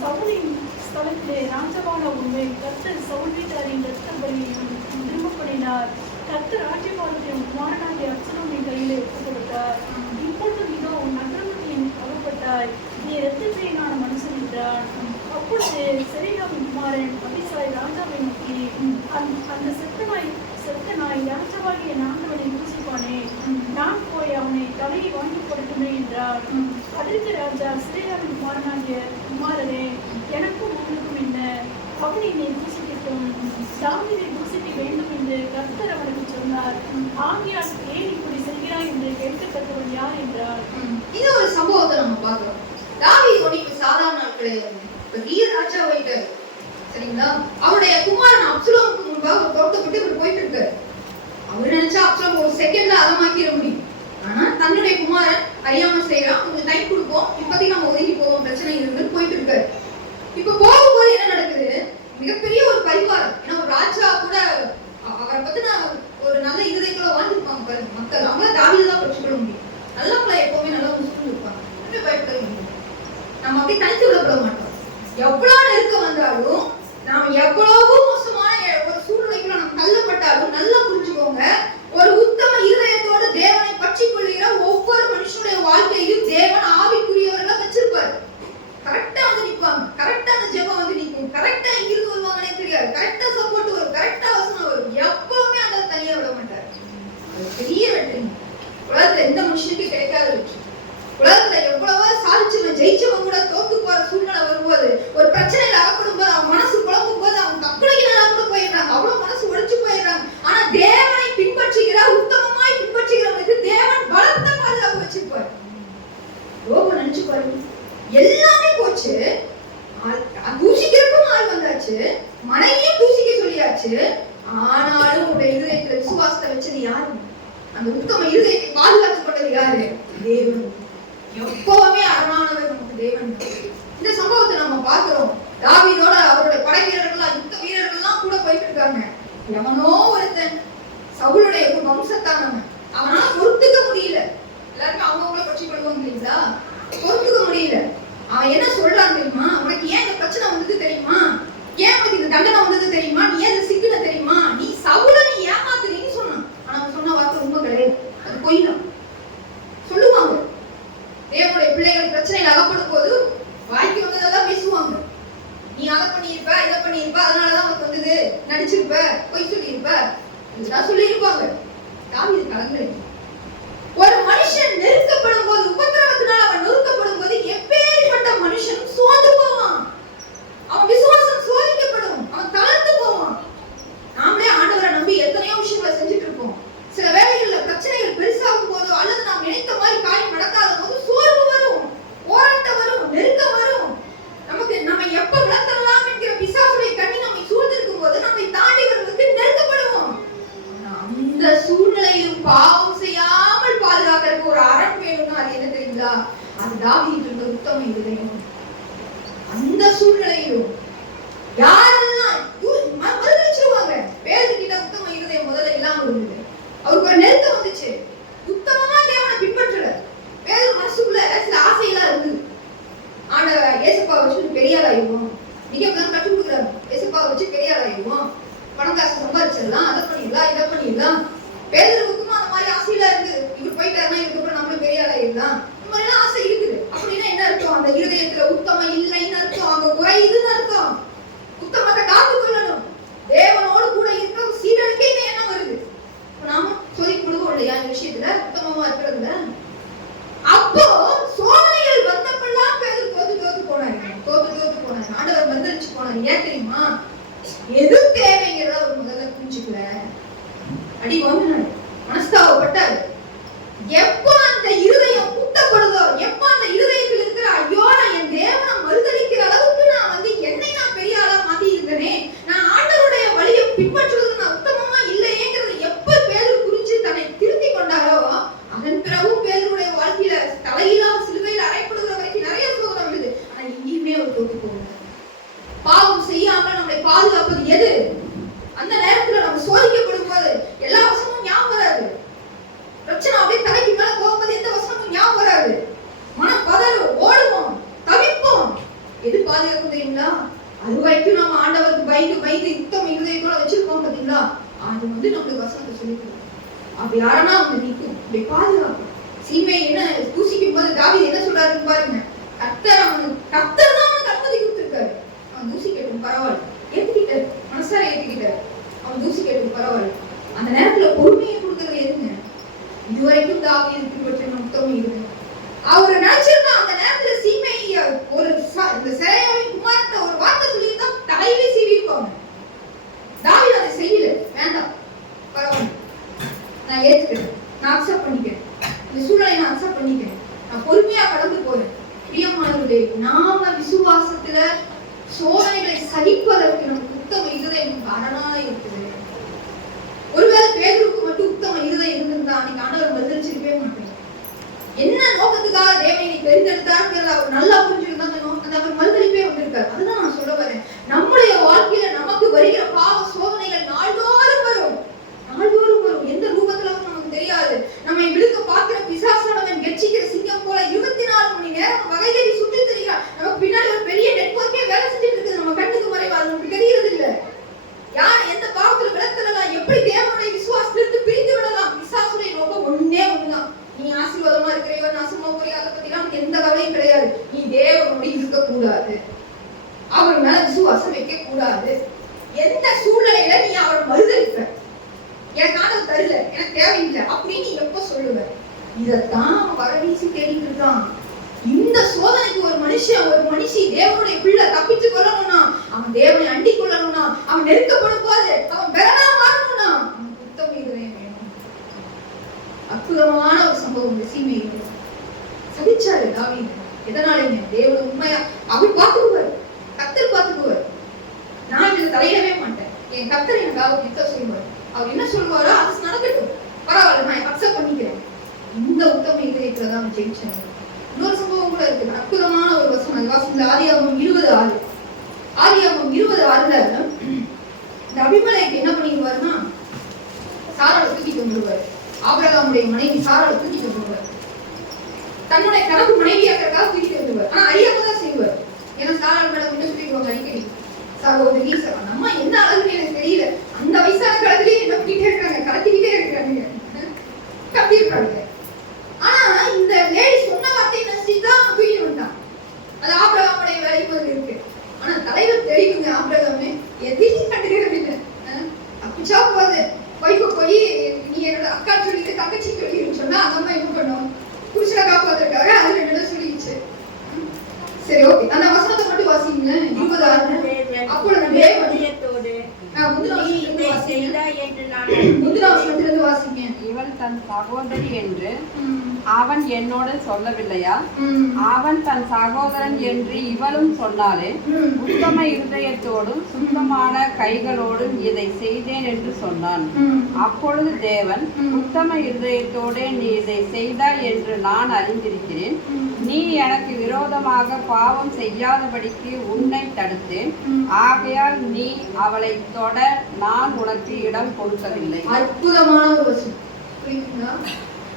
சவுலின் ஸ்தலத்திலே ராஜாவான உண்மை கர்த்தர் சவுல் வீட்டாரின் இரத்த பலியையும் திரும்ப பண்ணினார். கர்த்தர் ராஜ்யபாலத்தையும் குமாரனாகிய அப்சலோமின் கையிலே ஒப்புக் கொடுத்தார். இப்பொழுது இதோ உன் அக்கிரமத்தையும் அகப்பட்டாய், நீ இரத்தப்பிரியனான மனுஷன் என்றார். அப்பொழுது செரீயாவின் குமாரன் அபிசாய் ராஜாவை நோக்கி, அந்த செத்த நாய் ராஜாவாகிய ஆண்டவனை தூசிப்பானே, நான் போய் அவனை தலையை வாங்கி கொடுத்துமே என்றார். அதற்கு ராஜா, செரீயாவின் குமாரனே, எனக்கும் உங்களுக்கும் என்ன? அவனை நீ தூசிக்கட்டும், தாவீதை தூசிக்க வேண்டும் என்று கர்த்தர் அவனுக்கு சொன்னார். ஆகையால் ஏன் இப்படி செய்கிறாய் என்று கேட்கத்தக்கவன் யார் என்றார். இது ஒரு சம்பவத்தை நம்ம பார்க்கிறோம். தாவீது ஒன்றும் சாதாரண ஆள் கிடையாது, பெரிய ராஜாவாயிட்டார். சரிங்களா? அவருடைய குமாரன் அப்சலோமுக்கு முன்பாக பொருத்தப்பட்டு இவர் போயிட்டு இருக்காரு. அவர் நினைச்சா அப்சலோம் ஒரு செகண்ட்ல அதமாக்கிட முடியும். ஆனா தன்னுடைய குமாரன் அறியாம செய்யறான், உங்களுக்கு டைம் கொடுப்போம், இப்போதைக்கு நம்ம ஒதுங்கி போவோம், பிரச்சனை இருக்குன்னு போயிட்டு இருக்காரு. இப்ப போகும்போது என்ன நடக்குது? மிகப்பெரிய ஒரு பரிவாரம். ஏன்னா ஒரு ராஜா கூட அவரை பத்தின ஒரு நல்ல இருதயத்துல வாழ்ந்துருப்பாங்க பாருங்க மக்கள். அவங்கள தாவீது தான் பெற்றுக்கொள்ள முடியும். நல்லவங்களை எப்பவுமே நல்லவங்க சூழ்ந்து இருப்பாங்க, பயப்பட முடியும். நம்ம அப்படி தனித்து விடப்பட மாட்டோம். எவ்வளவு நெருக்கம் வந்தாலும், நாம் எவ்வளவு மோசமான ஒரு சூழ்நிலைக்குள்ள நாம் தள்ளப்பட்டாலும் நல்லா புரிஞ்சுக்கோங்க, ஒரு உத்தம இருதயத்தோடு தேவனை பற்றி கொள்கிற ஒவ்வொரு மனுஷனுடைய வாழ்க்கையிலும் தேவன் ஆவிக்குரியவர்களை வச்சிருப்பாரு. கரெக்டா வந்து நிற்பாங்க, கரெக்டா அந்த ஜெபம் வந்து நிற்கும், கரெக்டா எங்கிருந்து வருவாங்கன்னே தெரியாது, கரெக்டா சப்போர்ட் வரும், கரெக்டா வசனம் வரும், எப்பவுமே அந்த தனியா விட மாட்டார். அது பெரிய வெற்றி. உலகத்துல எந்த மனுஷனுக்கு கிடைக்காத வெற்றி. உலகத்துல எவ்வளவோ சாதிச்சவன் ஜெயிச்சவன் கூட தோத்து போற சூழ்நிலை வரும்போது, ஒரு பிரச்சனையில அகப்படும் போது, அவன் மனசு குழம்பும் போது அவன் தற்கொலைக்கு கூட போயிடுறாங்க, அவ்வளவு மனசு உடைச்சு போயிடுறாங்க. ஆனா தேவனை பின்பற்றுகிற உத்தமமாய் பின்பற்றுகிறவனுக்கு தேவன் பலத்த பாதுகாப்பு வச்சிருப்பார். யோபு நினைச்சு பாருங்க, எல்லாமே போச்சு, தூசிக்கிறதுக்கும் ஆள் வந்தாச்சு, மனைவியும் தூசிக்க சொல்லியாச்சு, ஆனாலும் உடைய இருதயத்துல விசுவாசத்தை வச்சது யாரு? அந்த உத்தம இருதயத்தை பாதுகாத்துக் கொண்டது யாரு? தேவன். எப்பவுமே அரணானவர் நமக்கு தேவன். இந்த சம்பவத்தை நம்ம பார்க்கிறோம். தாவீதோட அவருடைய படை வீரர்கள்லாம் யுத்த வீரர்கள்லாம் கூட போயிட்டு இருக்காங்க. எவனோ ஒருத்தன் சவுளுடைய வம்சத்தானவன், அவனால பொறுத்துக்க முடியல. எல்லாருமே அவங்கவுங்கள பற்றி கொள்வாங்க இல்லைங்களா? பொறுத்துக்க முடியல. அவன் என்ன சொல்றான் தெரியுமா? உனக்கு ஏன் இந்த பிரச்சனை வந்தது தெரியுமா? ஏன் உனக்கு இந்த தண்டனை வந்தது தெரியுமா? நீ ஏன் சிக்கன தெரியுமா? நீ சவுல நீ ஏமாத்துறீன்னு சொன்னான். ஆனா அவன் சொன்ன வார்த்தை உண்மை கிடையாது, அது பொய் தான். சொல்லுவாங்க தேவனுடைய பிள்ளைகள் பிரச்சனையில் அகப்படும் போது வாய்க்கு வந்ததெல்லாம் பேசுவாங்க. நீ அதை பண்ணியிருப்ப, இதை பண்ணியிருப்ப, அதனாலதான் உனக்கு வந்தது, நடிச்சிருப்ப, பொய் சொல்லியிருப்ப, இதெல்லாம் சொல்லியிருப்பாங்க. தாவீது கலங்கலை. ஒரு மனுஷன் நெருக்கப்படும் போது, உபத்திரவத்தினால் அவன் நொறுக்கப்படும் போது எப்பேற்பட்ட மனுஷனும் சோர்ந்து போவான். அவன் விசுவாசம் சோதிக்கப்படும், அவன் தளர்ந்து போவான். நாமளே ஆண்டவரை நம்பி எத்தனையோ விஷயங்களை செஞ்சுட்டு இருப்போம். சில வேளைகள்ல பிரச்சனைகள் பெருசாகும் போதோ அல்லது நாம் நினைத்த மாதிரி காரியம் நடக்காத போது சோர்வு வரும், போராட்டம் வரும், நெருக்கம் வரும். நமக்கு நம்ம எப்ப விளத்தலாம் என்கிற பிசாசுடைய கண்ணி நம்மை சூழ்ந்திருக்கும் போது நம்மை தாண்டி வருவதற்கு நெருக்கப்படுவோம். அந்த சூழ்நிலையிலும் பாவம் செய்யாமல் பாதுகாக்கிறதுக்கு ஒரு அரண் வேணும்னா அது என்ன தெரியுங்களா? அது தாவீது இருந்த உத்தம இருதயம். அந்த சூழ்நிலையிலும் யாரெல்லாம் மறுதளிச்சிருவாங்க. பேதுருக்கிட்ட உத்தம இருதயம் முதல்ல இல்லாம இருந்தது. அவருக்கு ஒரு நெருக்கம் வந்துச்சு. உத்தமமா தேவனை பின்பற்றல. பேதுரு மனசுக்குள்ள சில ஆசையெல்லாம் இருந்தது. ஆண்டவர் ஏசப்பா வச்சு பெரிய ஆளாயிடுவோம், நீங்க கற்றுக் கொடுக்குறாரு. ஏசப்பா வச்சு பெரிய ஆளாயிடுவோம், பணம் காசு சம்பாதிச்சிடலாம், அதை பண்ணிடலாம், இதை பண்ணிடலாம். பேதுருவுக்கும் அந்த மாதிரி ஆசையெல்லாம் இருக்குது. இவர் போயிட்டாருன்னா இதுக்கப்புறம் நம்மளும் பெரிய ஆளாயிடலாம், இந்த மாதிரி எல்லாம் ஆசை இருக்குது. அப்படின்னா என்ன அர்த்தம்? அந்த இருதயத்துல உத்தமம் இல்லைன்னு அர்த்தம், அங்க குறையுதுன்னு அர்த்தம். உத்தமத்தை காத்துக் கொள்ளணும். தேவனோடு கூட இருக்க சீடனுக்கே இந்த எண்ணம் வருது. நாம சொல்லிக்கொடுவோம் இல்லையா இந்த விஷயத்துல உத்தமமா இருக்கிறதுல? அப்போ சோதனைகள் வந்தப்பெல்லாம் பேதுரு தோத்து போனாரு. ஆண்டவர் மறுதளிச்சு போனாரு. ஏன் தெரியுமா? எது தேவைங்கிறத அவர் முதல்ல புரிஞ்சுக்கல. அடி வாங்கினாரு, மனஸ்தாபப்பட்டாரு. எப்ப அந்த இருதயம் குத்தப்படுதோ, எப்ப அந்த இருதயத்தில் இருக்கிற ஐயோ நான் என் தேவனை மறுதளிக்கிற அளவுக்கு நான் என்னை நான் பெரிய ஆளா மாத்தி இருந்தேனே, நான் ஆண்டவருடைய வழியை பின்பற்றுவதற்கு நான் உத்தமமா இல்லையேங்கிறது எப்ப பேதுரு புரிஞ்சு தன்னை திருத்தி கொண்டாரோ, அதன் பிறகு பேதுருடைய வாழ்க்கையில தலையிலாத சிலுவையில் அறைப்படுகிற வரைக்கும் நிறைய சோதனை விழுது. ஆனா எங்கேயுமே அவர் தோத்து போகல. பாவம் செய்யாமல் நம்மளை பாதுகாப்பது எது? அந்த நேரத்துல நம்ம சோதிக்கப்படும் போது எல்லா வசனமும் ஞாபகம் வராது. பிரச்சனை அப்படியே தலைக்கு மேல போகும்போது எந்த வசனமும் ஞாபகம் வராது. மனம் பதறும், ஓடுவோம், தவிப்போம். எது பாதுகாக்கும் தெரியுங்களா? அது வரைக்கும் நம்ம ஆண்டவருக்கு பயந்து யுத்தம் இருதயத்தோட வச்சிருக்கோம் பாத்தீங்களா? அது நம்மளுக்கு வசனத்தை சொல்லிட்டு அப்படி யாரனா நிற்கும், அப்படி பாதுகாக்கும். சீமை என்ன தூசிக்கும் போது தாவீது என்ன சொல்றாருன்னு பாருங்க. கர்த்தர் தான் அவனுக்கு அனுமதி கொடுத்திருக்காரு. அவன் தூசி கேட்டும் பரவாயில்ல, ஏத்துக்கிட்டாரு, மனசார ஏத்துக்கிட்டாரு. அவன் தூசி கேட்டும் பரவாயில்ல. அந்த நேரத்துல பொறுமையை கொடுக்கறது எதுங்க? இதுவரைக்கும் தாவீது பின்பற்றின உத்தமம் இருக்கு. அவர் நினைச்சிருந்தா அந்த நேரத்துல சீமை ஒரு இந்த சிறையாவின் குமாரத்தை ஒரு வார்த்தை சொல்லியிருந்தா தலையிலே சீவி இருப்பாங்க. தாவீது அதை செய்யல. வேண்டாம், பரவாயில்ல, நான் ஏத்துக்கிறேன், நான் அக்செப்ட் பண்ணிக்கிறேன், இந்த சூழலை நான் அக்செப்ட் பண்ணிக்கிறேன், நான் பொறுமையா கடந்து போறேன். பிரியமானவர்களே, நாம விசுவாசத்துல சோதனைகளை சகிப்பதற்கு நமக்கு உத்தம இருதயம் அரணாக இருக்குது. ஒருவேளை பேதுருக்கு மட்டும் உத்தம இருதயம் இருந்திருந்தா அன்னைக்கு ஆண்டவர் மறுதளிச்சிருக்கவே மாட்டேன். என்ன நோக்கத்துக்காக தேவனை தெரிந்தெடுத்தாருங்கிறத அவர் நல்லா புரிஞ்சுருந்தா அந்த அவர் மறுதளிப்பே வந்திருக்காரு. அதுதான் நான் சொல்ல வரேன். நம்முடைய வாழ்க்கையில நமக்கு வருகிற பாவ சோதனைகள் நாள்தோறும் வரும். எந்த ரூபத்துல நமக்கு தெரியாது. நம்மை விழுக்க பார்க்கிற பிசாசானவன் கெச்சிக்கிற சிங்கம் போல 24 மணி நேரம் வகை தேடி சுற்றி தெரிகிறான். நமக்கு பின்னாடி ஒரு பெரிய நெட்வொர்க்கே வேலை செஞ்சுட்டு இருக்குது. நம்ம கண்ணுக்கு மறைவா அது நமக்கு தெரியறது இல்ல. யார் எந்த பாவத்துல விளத்தலாம், எப்படி தேவனுடைய விசுவாசத்திலிருந்து பிரித்து விடலாம். பிசாசுடைய நோக்கம் ஒண்ணுதான். நீ ஆசீர்வாதமா இருக்கிறையோ நாசமா போறியோ அதை பத்தி நமக்கு எந்த கவலையும் கிடையாது. நீ தேவனோடு இருக்க கூடாது, அவர் மேல விசுவாசம் வைக்க கூடாது. எந்த சூழ்நிலையில நீ அவர் மறுதளிப்ப, எனக்கு ஆண்டவர் தரல, எனக்கு தேவையில்லை அப்படின்னு நீ எப்ப சொல்லுவ? இதத்தான் வரவீசி தேடிட்டு இருக்கான். இந்த சோதனைக்கு ஒரு மனுஷி தேவனுடைய பிள்ளை தப்பிச்சு கொள்ளணும்னா, அவன் தேவனை அண்டி கொள்ளணும்னா, அவன் நெருக்கப்படும் போது அவன் பெறனா மாறணும்னா அவனுக்கு உத்தம இருதயம் வேணும். அற்புதமான ஒரு சம்பவம் இந்த சீமையில் சகிச்சாரு தாவீது. எதனாலங்க? தேவனை உண்மையா அவர் பார்த்துக்குவார், கர்த்தர் பார்த்துக்குவார். நான் இதுல தலையிடவே மாட்டேன். என் கர்த்தர் எனக்காக யுத்தம் செய்வார். அவர் என்ன சொல்வாரோ அது நடக்கட்டும், பரவாயில்ல, நான் அக்செப்ட் பண்ணிக்கிறேன். இந்த உத்தம இதயத்துலதான் ஜெயிச்சாங்க. இன்னொரு சம்பவம் கூட இருக்கு. அற்புதமான ஒரு வசனம். ஆதியாகமம் 20:6. ஆதியாகமம் 20:6 இந்த அபிமெலேக்கு என்ன பண்ணிடுவாருன்னா சாராளை தூக்கிட்டு வந்துருவாரு. ஆபிரகாமுடைய மனைவி சாராளை தூக்கிட்டு வந்துருவாரு. தன்னுடைய கணக்கு மனைவியாக்கிறதுக்காக தூக்கிட்டு வந்துருவார். ஆனா அறியாம தான் செய்வார். ஏன்னா சாராள் மேடம் என்ன சொல்லிடுவாங்க அடிக்கடி, சகோதரி நம்ம என்ன அழகுன்னு எனக்கு தெரியல, அந்த வயசான காலத்திலேயே என்ன பண்ணிட்டே இருக்காங்க, கடத்திக்கிட்டே இருக்காங்க, கத்திருக்காங்க. ஆனா இந்த லேடி சொன்ன வார்த்தை நினைச்சுதான் தூக்கிட்டு வந்தான். அது ஆபிரகாமுடைய வேலைக்கு வந்து இருக்கு. ஆனா தலைவர் தெரியுங்க, ஆபிரகாமே எதையும் கண்டுக்கிறது இல்லை. அப்பச்சா போகுது வைஃப போய் நீ என்னோட அக்கா சொல்லிட்டு தங்கச்சி சொல்லிடுன்னு சொன்னா அந்த அம்மா என்ன பண்ணும், புருஷனை காப்பாத்துறதுக்காக அது ரெண்டு சொல்லிடுச்சு. சரி, ஓகே, அந்த வசனத்தை மட்டும் வாசிங்க. 20:6 அப்பொழுது தேவனியத்தோடு முந்தின வாசிங்க. இவள் தன் சகோதரி என்று அவன் என்னோட சொல்லவில்லையா? அவன் தன் சகோதரன் என்று இவளும் சொன்னாலே, உத்தம இருதயத்தோடும் சுத்தமான கைகளோடும் இதை செய்தேன் என்று சொன்னான். அப்பொழுது தேவன், உத்தம இருதயத்தோடே நீ இதை செய்தாய் என்று நான் அறிந்திருக்கிறேன். நீ எனக்கு விரோதமாக பாவம் செய்யாதபடிக்கு உன்னை தடுத்தேன். ஆகையால் நீ அவளை தொட நான் உனக்கு இடம் கொடுக்கவில்லை. அற்புதமான ஒரு வசனம். புரியுதுங்களா?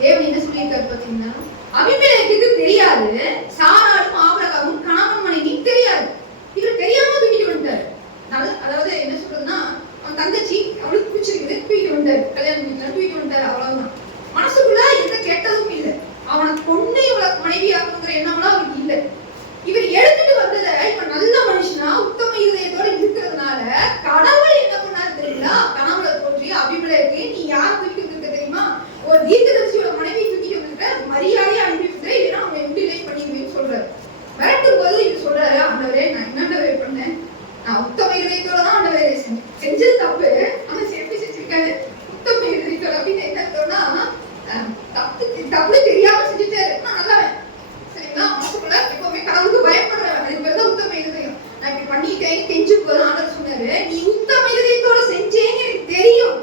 தேவன் என்ன சொல்லியிருக்காரு பாத்தீங்கன்னா, அபிமெலேக்குக்கு தெரியாது, சாராளும் ஆபிரகாமும் கணவன் மனைவி தெரியாது. இவர் தெரியாம தூக்கிட்டு வந்துட்டாரு. அதாவது என்ன சொல்றதுன்னா, அவன் தங்கச்சி அவளுக்கு பிடிச்சிருக்குது, தூக்கிட்டு வந்தாரு, கல்யாணம் பண்ணிக்கலாம் தூக்கிட்டு வந்துட்டாரு, அவ்வளவுதான். மனசுக்குள்ள எந்த கெட்டதும் இல்லை. அவனை பொண்ணு இவளுக்கு மனைவி ஆகணுங்கிற எண்ணம்லாம் அவருக்கு இல்லை. இவர் எடுத்துட்டு வந்ததை இவன் நல்ல மனுஷனா உத்தம இருதயத்தோட இருக்கிறதுனால கடவுள் என்ன பண்ணாரு தெரியுங்களா? கனவுல தோன்றி அபிமெலேக்கு, நீ யார் தூக்கிட்டு வந்திருக்க தெரியுமா? ஒரு தீர்க்கதரிசியோட மனைவி தூக்கிட்டு வந்திருக்க, மரியாதையா அனுப்பிவிட்டு, இல்லைன்னா அவனை யூட்டிலைஸ் பண்ணிடுவேன்னு சொல்றாரு. மிரட்டும் போது இவர் சொல்றாரு, ஆண்டவரே நான் என்னண்டவரே பண்ணேன், நான் உத்தம இருதயத்தோட தான் ஆண்டவரே செஞ்சது தப்பு, ஆனா எப்படி செஞ்சிருக்காரு உத்தம இருதயத்தோட அப்படின்னு என்ன அர்த்தம்னா, தப்பு தெரியாம செஞ்சுட்டாரு, நான் நல்லவன். சரிங்களா? மனசுக்குள்ள எப்பவுமே கடவுளுக்கு பயப்படுறவன், அதுக்கு பேர் தான் உத்தம இருதயம். நான் இப்படி பண்ணிட்டேன் கெஞ்சு போது ஆண்டவர் சொன்னாரு, நீ உத்தம இருதயத்தோட செஞ்சேன்னு எனக்கு தெரியும்,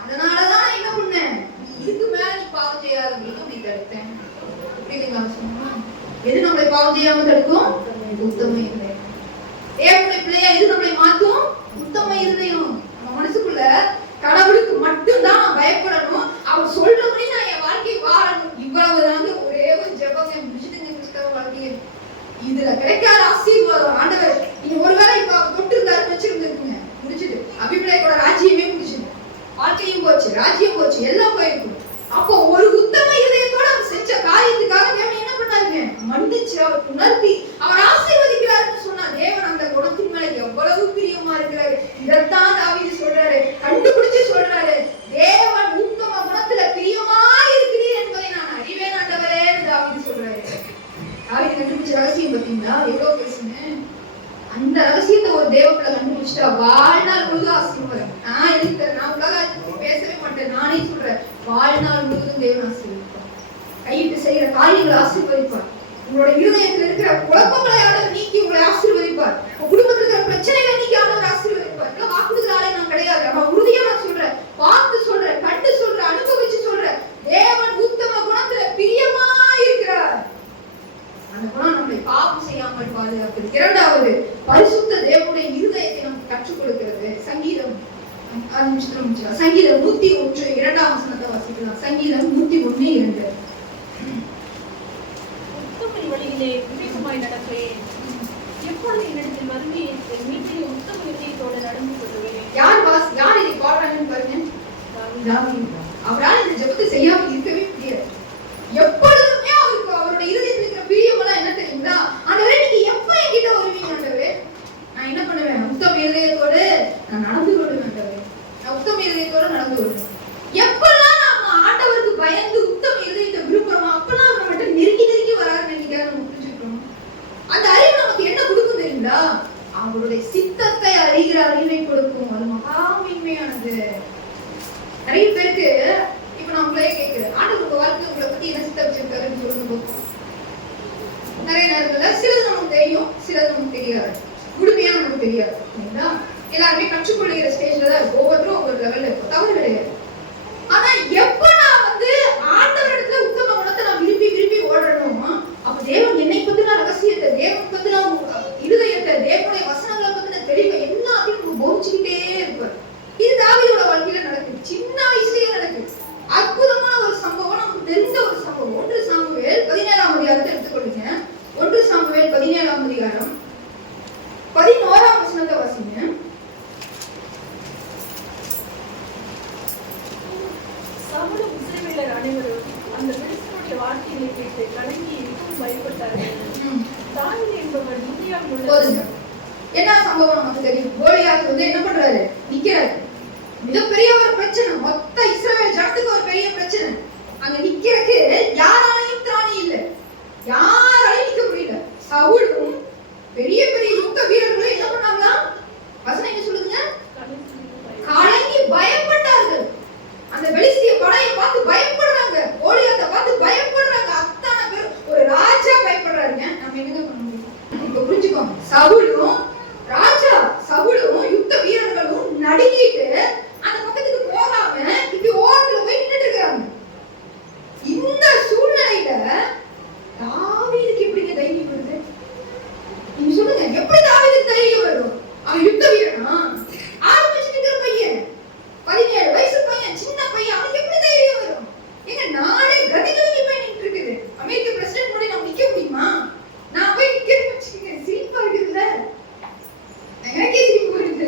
அதனாலதான் நான் என்ன பண்ணேன், இதுக்கு மேல நீ பாவம் செய்யாதவங்களுக்கு அப்படி தடுத்தேன். புரியுதுங்களா? சொன்னா எது நம்மளை பாவம் செய்யாம தடுக்கும்? உத்தம இருதயம். தேவனுடைய பிள்ளையா எது நம்மளை மாத்தும்? உத்தம இருதயம். நம்ம மனசுக்குள்ள கடவுளுக்கு மட்டும்தான் நான் பயப்படணும், அவர் சொல்றபடி நான் என் வாழ்க்கையை வாழணும், இவ்வளவுதாங்க. ஒரே ஒரு ஜெபம் முடிச்சுட்டுங்க கிறிஸ்தவ வாழ்க்கையை. இதுல கிடைக்காத ஆசீர்வாதம் ஆண்டவர், நீங்க ஒருவேளை இப்ப தொட்டு இருந்தாரு வச்சிருந்துருக்குங்க, முடிச்சுட்டு அபிமெலேக்கோட ராஜ்யமே முடிச்சுது, வாழ்க்கையும் போச்சு, ராஜ்யம் போச்சு, எல்லாம் போயிருக்கும். அப்போ ஒரு உத்தம இதயத்தோட அவர் செஞ்ச காரியத்துக்காக தேவன் என்ன பண்ணாருங்க, மன்னிச்சு அவர் உணர்த்தி அவர் ஆசீர்வதிக்கிறாருன்னு சொன்னா, தேவன் அந்த குணத்தின் மேல எவ்வளவு பிரியமா இருக்கிறாரு. இதைத்தான் தாவீது சொல்றாரு, கண்டுபிடிச்சு சொல்றாரு, தேவன் உத்தம குணத்துல பிரியமா இருக்கிறீர் என்பதை நான் அறிவேன் ஆண்டவரே தாவீது சொல்றாரு. தாவீது கண்டுபிடிச்ச ரகசியம் பாத்தீங்களா எவ்வளவு பேசுன்னு. அந்த ரகசியத்தை ஒரு தேவப்பிள்ளை கண்டுபிடிச்சிட்டா வாழ்நாள் முழுதும் ஆசீர்வாதம். நான் இருக்கிறேன், நான் உலக பேசவே மாட்டேன், நானே சொல்றேன், வாழ்நாள் முழுவதும் தேவன் ஆசீர்வதிப்பார். கையிட்டு செய்யற காரியங்களை ஆசீர்வதிப்பார். உங்களோட இருதயத்தில் இருக்கிற குழப்பங்களை ஆண்டவர் நீக்கி உங்களை ஆசீர்வதிப்பார். உங்க குடும்பத்தில் இருக்கிற பிரச்சனைகளை நீக்கி ஆண்டவர் ஆசீர்வதிப்பார். வாக்குறுதல் ஆளே நான் கிடையாது, நம்ம உறுதியா நான் சொல்றேன், பார்த்து சொல்றேன், கண்டு சொல்றேன், அனுபவிச்சு சொல்றேன், தேவன் உத்தம குணத்துல பிரியமா இருக்கிறார். அந்த குணம் நம்மளை பாவம் செய்யாமல் பாதுகாக்கிறது. இரண்டாவது, பரிசுத்த தேவனுடைய இருதயத்தை நமக்கு கற்றுக் கொடுக்கிறது. சங்கீதம் 101 இரண்டாம் வசனத்தை வாசிக்கலாம். சங்கீதம் 101:2. உத்தம வழியிலே விவேகமாய் நடப்பேன், எப்பொழுது என்னிடத்தில் வருவே என் வீட்டிலே உத்தம இதயத்தோடு நடந்து கொள்வேன். யார் இதை பாடுறாங்கன்னு பாருங்க. அவரால் இந்த ஜெபத்தை செய்யாம இருக்கவே முடியாது. எப்பொழுதுமே அவருக்கு அவருடைய இருதயத்தில் இருக்கிற பிரியமெல்லாம் என்ன தெரியுங்களா, ஆண்டவரே நீங்க எப்ப என்கிட்ட வருவீங்க ஆண்டவரே, நான் என்ன பண்ணுவேன், உத்தம இருதயத்தோடு நான் நடந்து கொள்வேன் ஆண்டவரே, நான் உத்தம இருதயத்தோட நடந்து கொள்வேன். எப்பெல்லாம் நம்ம ஆண்டவருக்கு பயந்து உத்தம இருதயத்தை விரும்புறோமோ அப்பெல்லாம் அவர் நம்மகிட்ட நெருக்கி நெருக்கி வராருன்னு நினைக்கிறா நம்ம புரிஞ்சுக்கிறோம். அந்த அறிவு நமக்கு என்ன கொடுக்கும் தெரியுங்களா, அவருடைய சித்தத்தை அறிகிற அறிவை கொடுக்கும். அது மகா மேன்மையானது. நிறைய பேருக்கு இப்ப நான் உங்களே கேட்கிறேன், ஆண்டவருக்கு வாழ்க்கை உங்களை பத்தி என்ன சித்தம் வச்சிருக்காருன்னு சொல்லுங்க. நிறைய நேரத்துல சிலது நமக்கு தெரியும், சிலது நமக்கு தெரியாது, முழுமையா நமக்கு தெரியாது. எல்லாருமே கற்றுக்கொள்ளுகிற ஸ்டேஜ்ல தான் இருக்கும், ஒவ்வொருத்தரும் ஒவ்வொரு லெவல்ல இருக்கும், தவறு கிடையாது. ஆனா எப்ப நான் ஆண்டவரிடத்துல உத்தம குணத்தை நான் விரும்பி விரும்பி ஓடணுமோ, அப்ப தேவன் என்னை பத்தின ரகசியத்தை, தேவன் பத்தின இருதயத்தை, தேவனுடைய வசனங்களை பத்தின அந்த பெலிஸ்தருடைய வார்த்தைகளை கேட்டு கலங்கி மிகவும் பயப்பட்டார்கள். தாவீது என்பவர் இந்தியாவில் உள்ள என்ன சம்பவம் நமக்கு தெரியும். கோலியாத் என்ன பண்றாரு? நிக்கிறாரு. மிகப்பெரிய ஒரு பிரச்சனை, மொத்த இஸ்ரவேல் ஜனத்துக்கு ஒரு பெரிய பிரச்சனை. அங்க நிக்கிறதுக்கு யாராலையும் திராணி இல்ல, யாராலையும் நிக்க முடியல. சவுலும் பெரிய பெரிய யுத்த வீரர்களும் என்ன பண்ணாங்களா? வசனம் என்ன சொல்லுங்க? கலங்கி பயப்பட்டார்கள். அந்த பெலிஸ்திய படையை பார்த்து பயப்படுறாங்க, கோலியாத்தை பார்த்து பயப்படுறாங்க. அத்தனை பேர், ஒரு ராஜா பயப்படுறாருங்க. நம்ம என்னங்க பண்ண முடியும்? இப்ப புரிஞ்சுக்கோங்க. சவுலும் ராஜா, சவுலும் யுத்த வீரர்களும் நடுங்கிட்டு அந்த பக்கத்துக்கு போகாம இப்படி ஓரத்துல போய் நின்னுட்டு இருக்காங்க. இந்த சூழ்நிலையில தாவீதுக்கு எப்படிங்க தைரியம் வருது? நீங்க சொல்லுங்க, எப்படி தாவீதுக்கு தைரியம் வரும்? அவன் யுத்த வீரனா, ஆரம்பிச்சுட்டு இருக்கிற பையன், 17 வயசு பையன், சின்ன பையன், அவனுக்கு எப்படி தைரியம் வரும்? எங்க நாடே கதிகலங்கி போய் நின்று இருக்குது. அமெரிக்க பிரசிடென்ட் கூட நம்ம நிக்க முடியுமா? நான் போய் நிக்கிறேன்னு வச்சுக்கோங்க, சிரிப்பா இருக்குதுல்ல. எனக்கே சிரிப்பு வருது.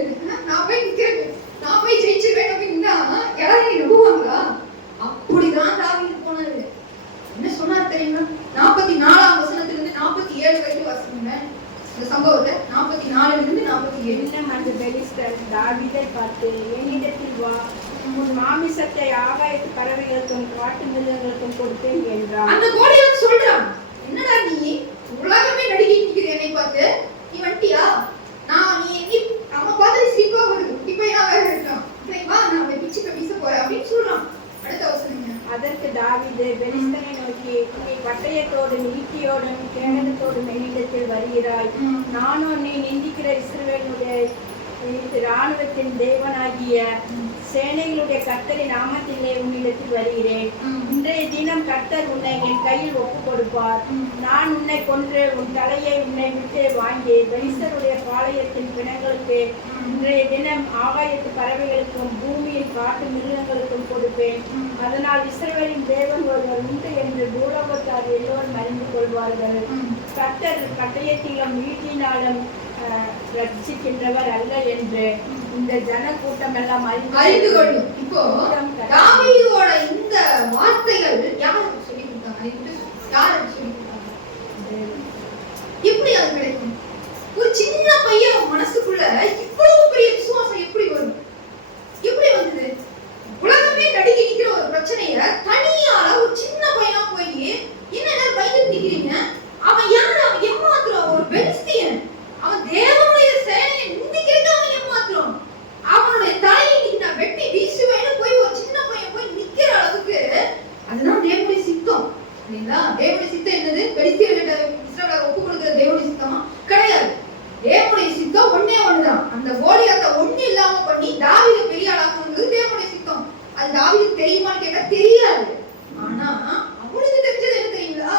நான் போய் நிக்கிறேன், நான் போய் ஜெயிச்சிருவேன் அப்படின்னா யாரும் நம்புவாங்களா? அப்படிதான் தாவீது போனாரு. என்ன சொன்னார் தெரியுமா? 44ஆம் வசனத்திலிருந்து 47 வரைக்கும் வாசிங்க இந்த சம்பவத்தை. 44லிருந்து 47. அந்த பெலிஸ்தர் தாவீதை பார்த்து, என்னிடத்தில் வா, உன் மாமிசத்தை ஆகாயத்து பறவைகளுக்கும் காட்டு மிருகங்களுக்கும் கொடுத்தேன் என்றான். அந்த கோலியாத் சொல்றான், என்னடா நீ உலகமே நடுங்கிட்டு நிக்குது என்னை பார்த்து, நீ வண்டியா? நீ நம்ம பார்த்து சிரிப்பா வருது, இப்ப நான் வேற இருக்கான், வா நான் பிச்சுக்க வீச போறேன் அப்படின்னு சொல்றான். அடுத்த வசனங்க. அதற்கு தாவீது பெலிஸ்தனை நோக்கி, நீ பட்டயத்தோடும் ஈட்டியோடும் கேடகத்தோடும் என்னிடத்தில் வருகிறாய், நானும் நீ நிந்திக்கிற இஸ்ரவேலுடைய இராணுவத்தின் தேவனாகிய சேனைகளுடைய கர்த்தரின் நாமத்திலே உன்னிடத்தில் வருகிறேன். இன்றைய தினம் கர்த்தர் உன்னை என் கையில் ஒப்புக் கொடுப்பார். நான் உன்னை கொன்று உன் தலையை உன்னை விட்டு வாங்கி பெலிஸ்தருடைய பாளையத்தின் பிணங்களுக்கு இன்றைய தினம் ஆகாயத்து பறவைகளுக்கும் பூமியின் காட்டு மிருகங்களுக்கும் கொடுப்பேன். அதனால் இஸ்ரவேலின் தேவன் ஒருவர் உண்டு என்று பூலோகத்தார் எல்லோரும் அறிந்து கொள்வார்கள். கர்த்தர் பட்டயத்திலும் ஈட்டினாலும் ரட்சிக்கின்றவர் அல்ல என்று இந்த ஜன கூட்டம் எல்லாம் அறிந்து கொள்ளும். இப்போ தாவீதோட இந்த வார்த்தைகள் யாருக்கு சொல்லி கொடுத்தாங்க? யாருக்கு சொல்லி கொடுத்தாங்க? எப்படி அது கிடைக்கும்? ஒரு சின்ன பையன் மனசுக்குள்ள இவ்வளவு பெரிய விசுவாசம் எப்படி வரும்? எப்படி வந்தது? உலகமே நடுங்கி நிக்கிற ஒரு பிரச்சனைய தனியால ஒரு சின்ன பையனா போய் என்ன பயந்து நிக்கிறீங்க? அவன் யாரு? அவன் ஏமாத்துறான், ஒரு பெலிஸ்தியன். அவன் தேவனுடைய சேனையை நிந்திக்கிறது, அவன் ஏமாத்துறான். அவனுடைய தலையை நான் வெட்டி வீசுவேன்னு போய் ஒரு சின்ன பையன் போய் நிக்கிற அளவுக்கு அதுதான் தேவனுடைய சித்தம். இல்லைங்களா? தேவனுடைய சித்தம் என்னது? பெலிஸ்தியர்கிட்ட இஸ்ரவேலை ஒப்பு கொடுக்கிற தேவனுடைய சித்தமா? கிடையாது. தேவனுடைய சித்தம் ஒண்ணே ஒண்ணுதான். அந்த கோலியாத்தை ஒண்ணு இல்லாம பண்ணி தாவீதை பெரிய ஆளாக்குறது தேவனுடைய சித்தம். அது தாவீதுக்கு தெரியுமான்னு கேட்டா தெரியாது. ஆனா அவனுக்கு தெரிஞ்சது என்ன தெரியுங்களா?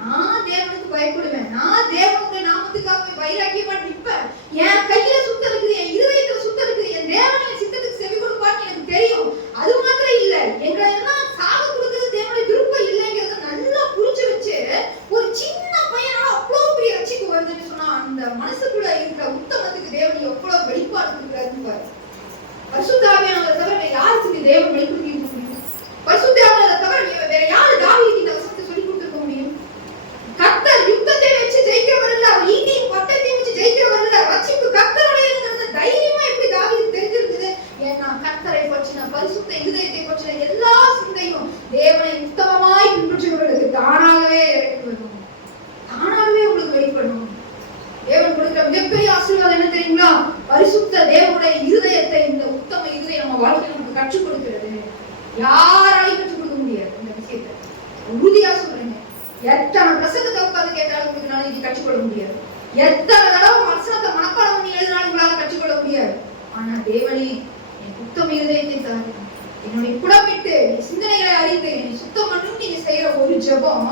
நான் தேவனுக்கு பயப்படுவேன், நான் தேவனுடைய நாமத்துக்காக வைராக்கியமா நிற்பேன், என் கையில சுத்தம் இருக்குது, என் இருதயத்துல சுத்தம் இருக்குது, என் தேவனுடைய சித்தத்துக்கு செவி கொடுப்பான்னு எனக்கு தெரியும். அது மாத்திரம் இல்ல, எங்களை எல்லாம் சாக கொடுக்கிறது தேவனுடைய விருப்பம் இல்லைங்கிறத நல்லா புரிஞ்சு வச்சு ஒரு சின்ன பையனால அவ்வளவு பெரிய ரட்சிப்பு வருதுன்னு சொன்னா அந்த மனசுக்குள்ள இருக்கிற உத்தமத்துக்கு தேவன் எவ்வளவு வெளிப்பாடு கொடுக்குறாருன்னு பாரு. பரிசுத்த ஆவியானவரை தவிர யாருக்கு தேவன் வெளிப்படுத்தி இருக்க முடியும்? பரிசுத்த ஆவியானவரை தவிர வேற யாரு தாவீதுக்கு இந்த வசனத்தை சொல்லி கொடுத்திருக்க முடியும்? கர்த்தர் யுத்தத்தை வச்சு ஜெயிக்கிறவர் இல்ல, அவர் ஈட்டியின் பட்டத்தை வச்சு ஜெயிக்கிறவர் இல்ல, ரட்சிப்பு கர்த்தருடையதுங்கிறது தைரியமா எப்படி தாவீதுக்கு தெரிஞ்சிருக்குது? ஏன்னா கர்த்தரை பற்றின பரிசுத்த இருதயத்தை பற்றின எல்லா சிந்தையும் தேவனை உத்தமமாய் பின்பற்றுகிறவர்களுக்கு தானாகவே இறங்கி வரும், தானாகவே உங்களுக்கு வெளிப்படும். தேவன் கொடுக்கிற மிகப்பெரிய ஆசீர்வாதம் என்ன தெரியுங்களா? பரிசுத்த தேவனுடைய இருதயத்தை, இந்த உத்தம இருதயம் நம்ம வாழ்க்கையில் நமக்கு கற்றுக் கொடுக்கிறது. யாராலையும் கற்றுக் கொடுக்க முடியாது இந்த விஷயத்தை. உறுதியா சொல்றேங்க. எத்தனை பிரசங்கத்தை உட்கார்ந்து கேட்டாலும் உங்களுக்கு நாளைக்கு கற்றுக்கொள்ள முடியாது. எத்தனை தடவை வசனத்தை மனப்பாடம் பண்ணி எழுதினாலும் உங்களால கற்றுக்கொள்ள முடியாது. ஆனா தேவனே என் உத்தம இருதயத்தை தாங்க, என்னுடைய புடமிட்டு சிந்தனைகளை அறிந்து என்னை சுத்தம் பண்ணி நீங்க செய்யற ஒரு ஜெபம்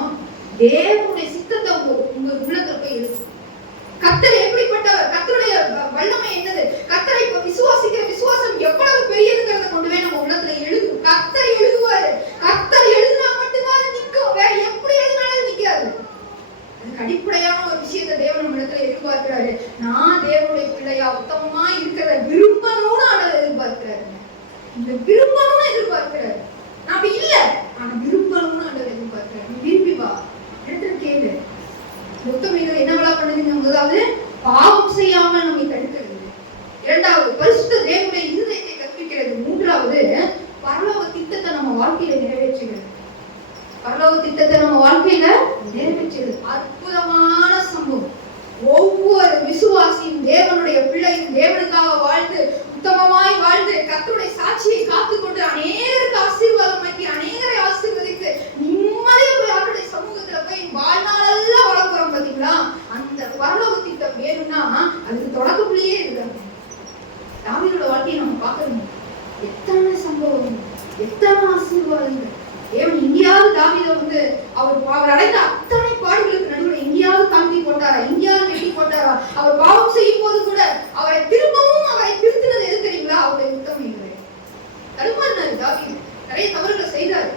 தேவனுடைய சித்தத்தை உங்க உள்ளத்துல போய் எழுது. கர்த்தர் எப்படிப்பட்டவர்? கர்த்தருடைய வல்லமை என்னது? கர்த்தரை விசுவாசிக்கிற விசுவாசம் எவ்வளவு பெரியதுங்கிறத கொண்டு போய் நம்ம உள்ளத்துல எழுதும். கர்த்தர் எழுதுவாரு. கர்த்தர் எழுதினா மட்டும்தான் அது நிற்கும், வேற எப்படி எழுதினாலும் நிக்காது. அதுக்கு அடிப்படையான ஒரு விஷயத்தை தேவன் நம்ம இடத்துல எதிர்பார்க்கிறாரு. நான் தேவனுடைய பிள்ளையா உத்தமமா இருக்கிறத விரும்பணும்னு ஆண்டவர் எதிர்பார்க்கிறாரு. இந்த விரும்பணும்னு எதிர்பார்க்கிறாரு. நான் அப்படி இல்ல, ஆனா விரும்பணும்னு ஆண்டவர் போது பரலோக திட்டத்தை நம்ம வாழ்க்கையில நிறைவேற்றுகிறது. பரலோக திட்டத்தை நம்ம வாழ்க்கையில நிறைவேற்றுகிறது. அற்புதமான சம்பவம். ஒவ்வொரு விசுவாசியும் தேவனுடைய பிள்ளையும் தேவனுக்காக வாழ்ந்து உத்தமமாய் வாழ்ந்து கர்த்தருடைய சாட்சியை காத்துக்கொண்டு அநேகருக்கு ஆசீர்வாதமாக்கி அநேகரை ஆசீர்வதித்து நிம்மதியா போய் அவருடைய சமூகத்துல போய் வாழ்நாளெல்லாம் வளர்க்கிறோம் பாத்தீங்களா? அந்த பரலோக திட்டம் வேணும்னா அதுக்கு தொடக்கப்புள்ளியே இருக்காங்க. தாவீதோட வாழ்க்கையை நம்ம பார்க்கணும். எத்தனை சம்பவம், எத்தனை ஆசீர்வாதங்கள். தேவன் எங்கேயாவது தாவீதை வந்து அவர் அடைந்த அத்தனை பாடுகளுக்கு நடுவில் எங்கேயாவது தாண்டி போட்டாரா, எங்கேயாவது வெட்டி போட்டாரா? அவர் பாவம் செய்யும் போது கூட அவரை திரும்பவும் அவரை திருத்தினது எது தெரியுங்களா? அவருடைய உத்தம இல்லை. தடுமாறினாரு தாவீது, நிறைய தவறுகளை செய்தாரு.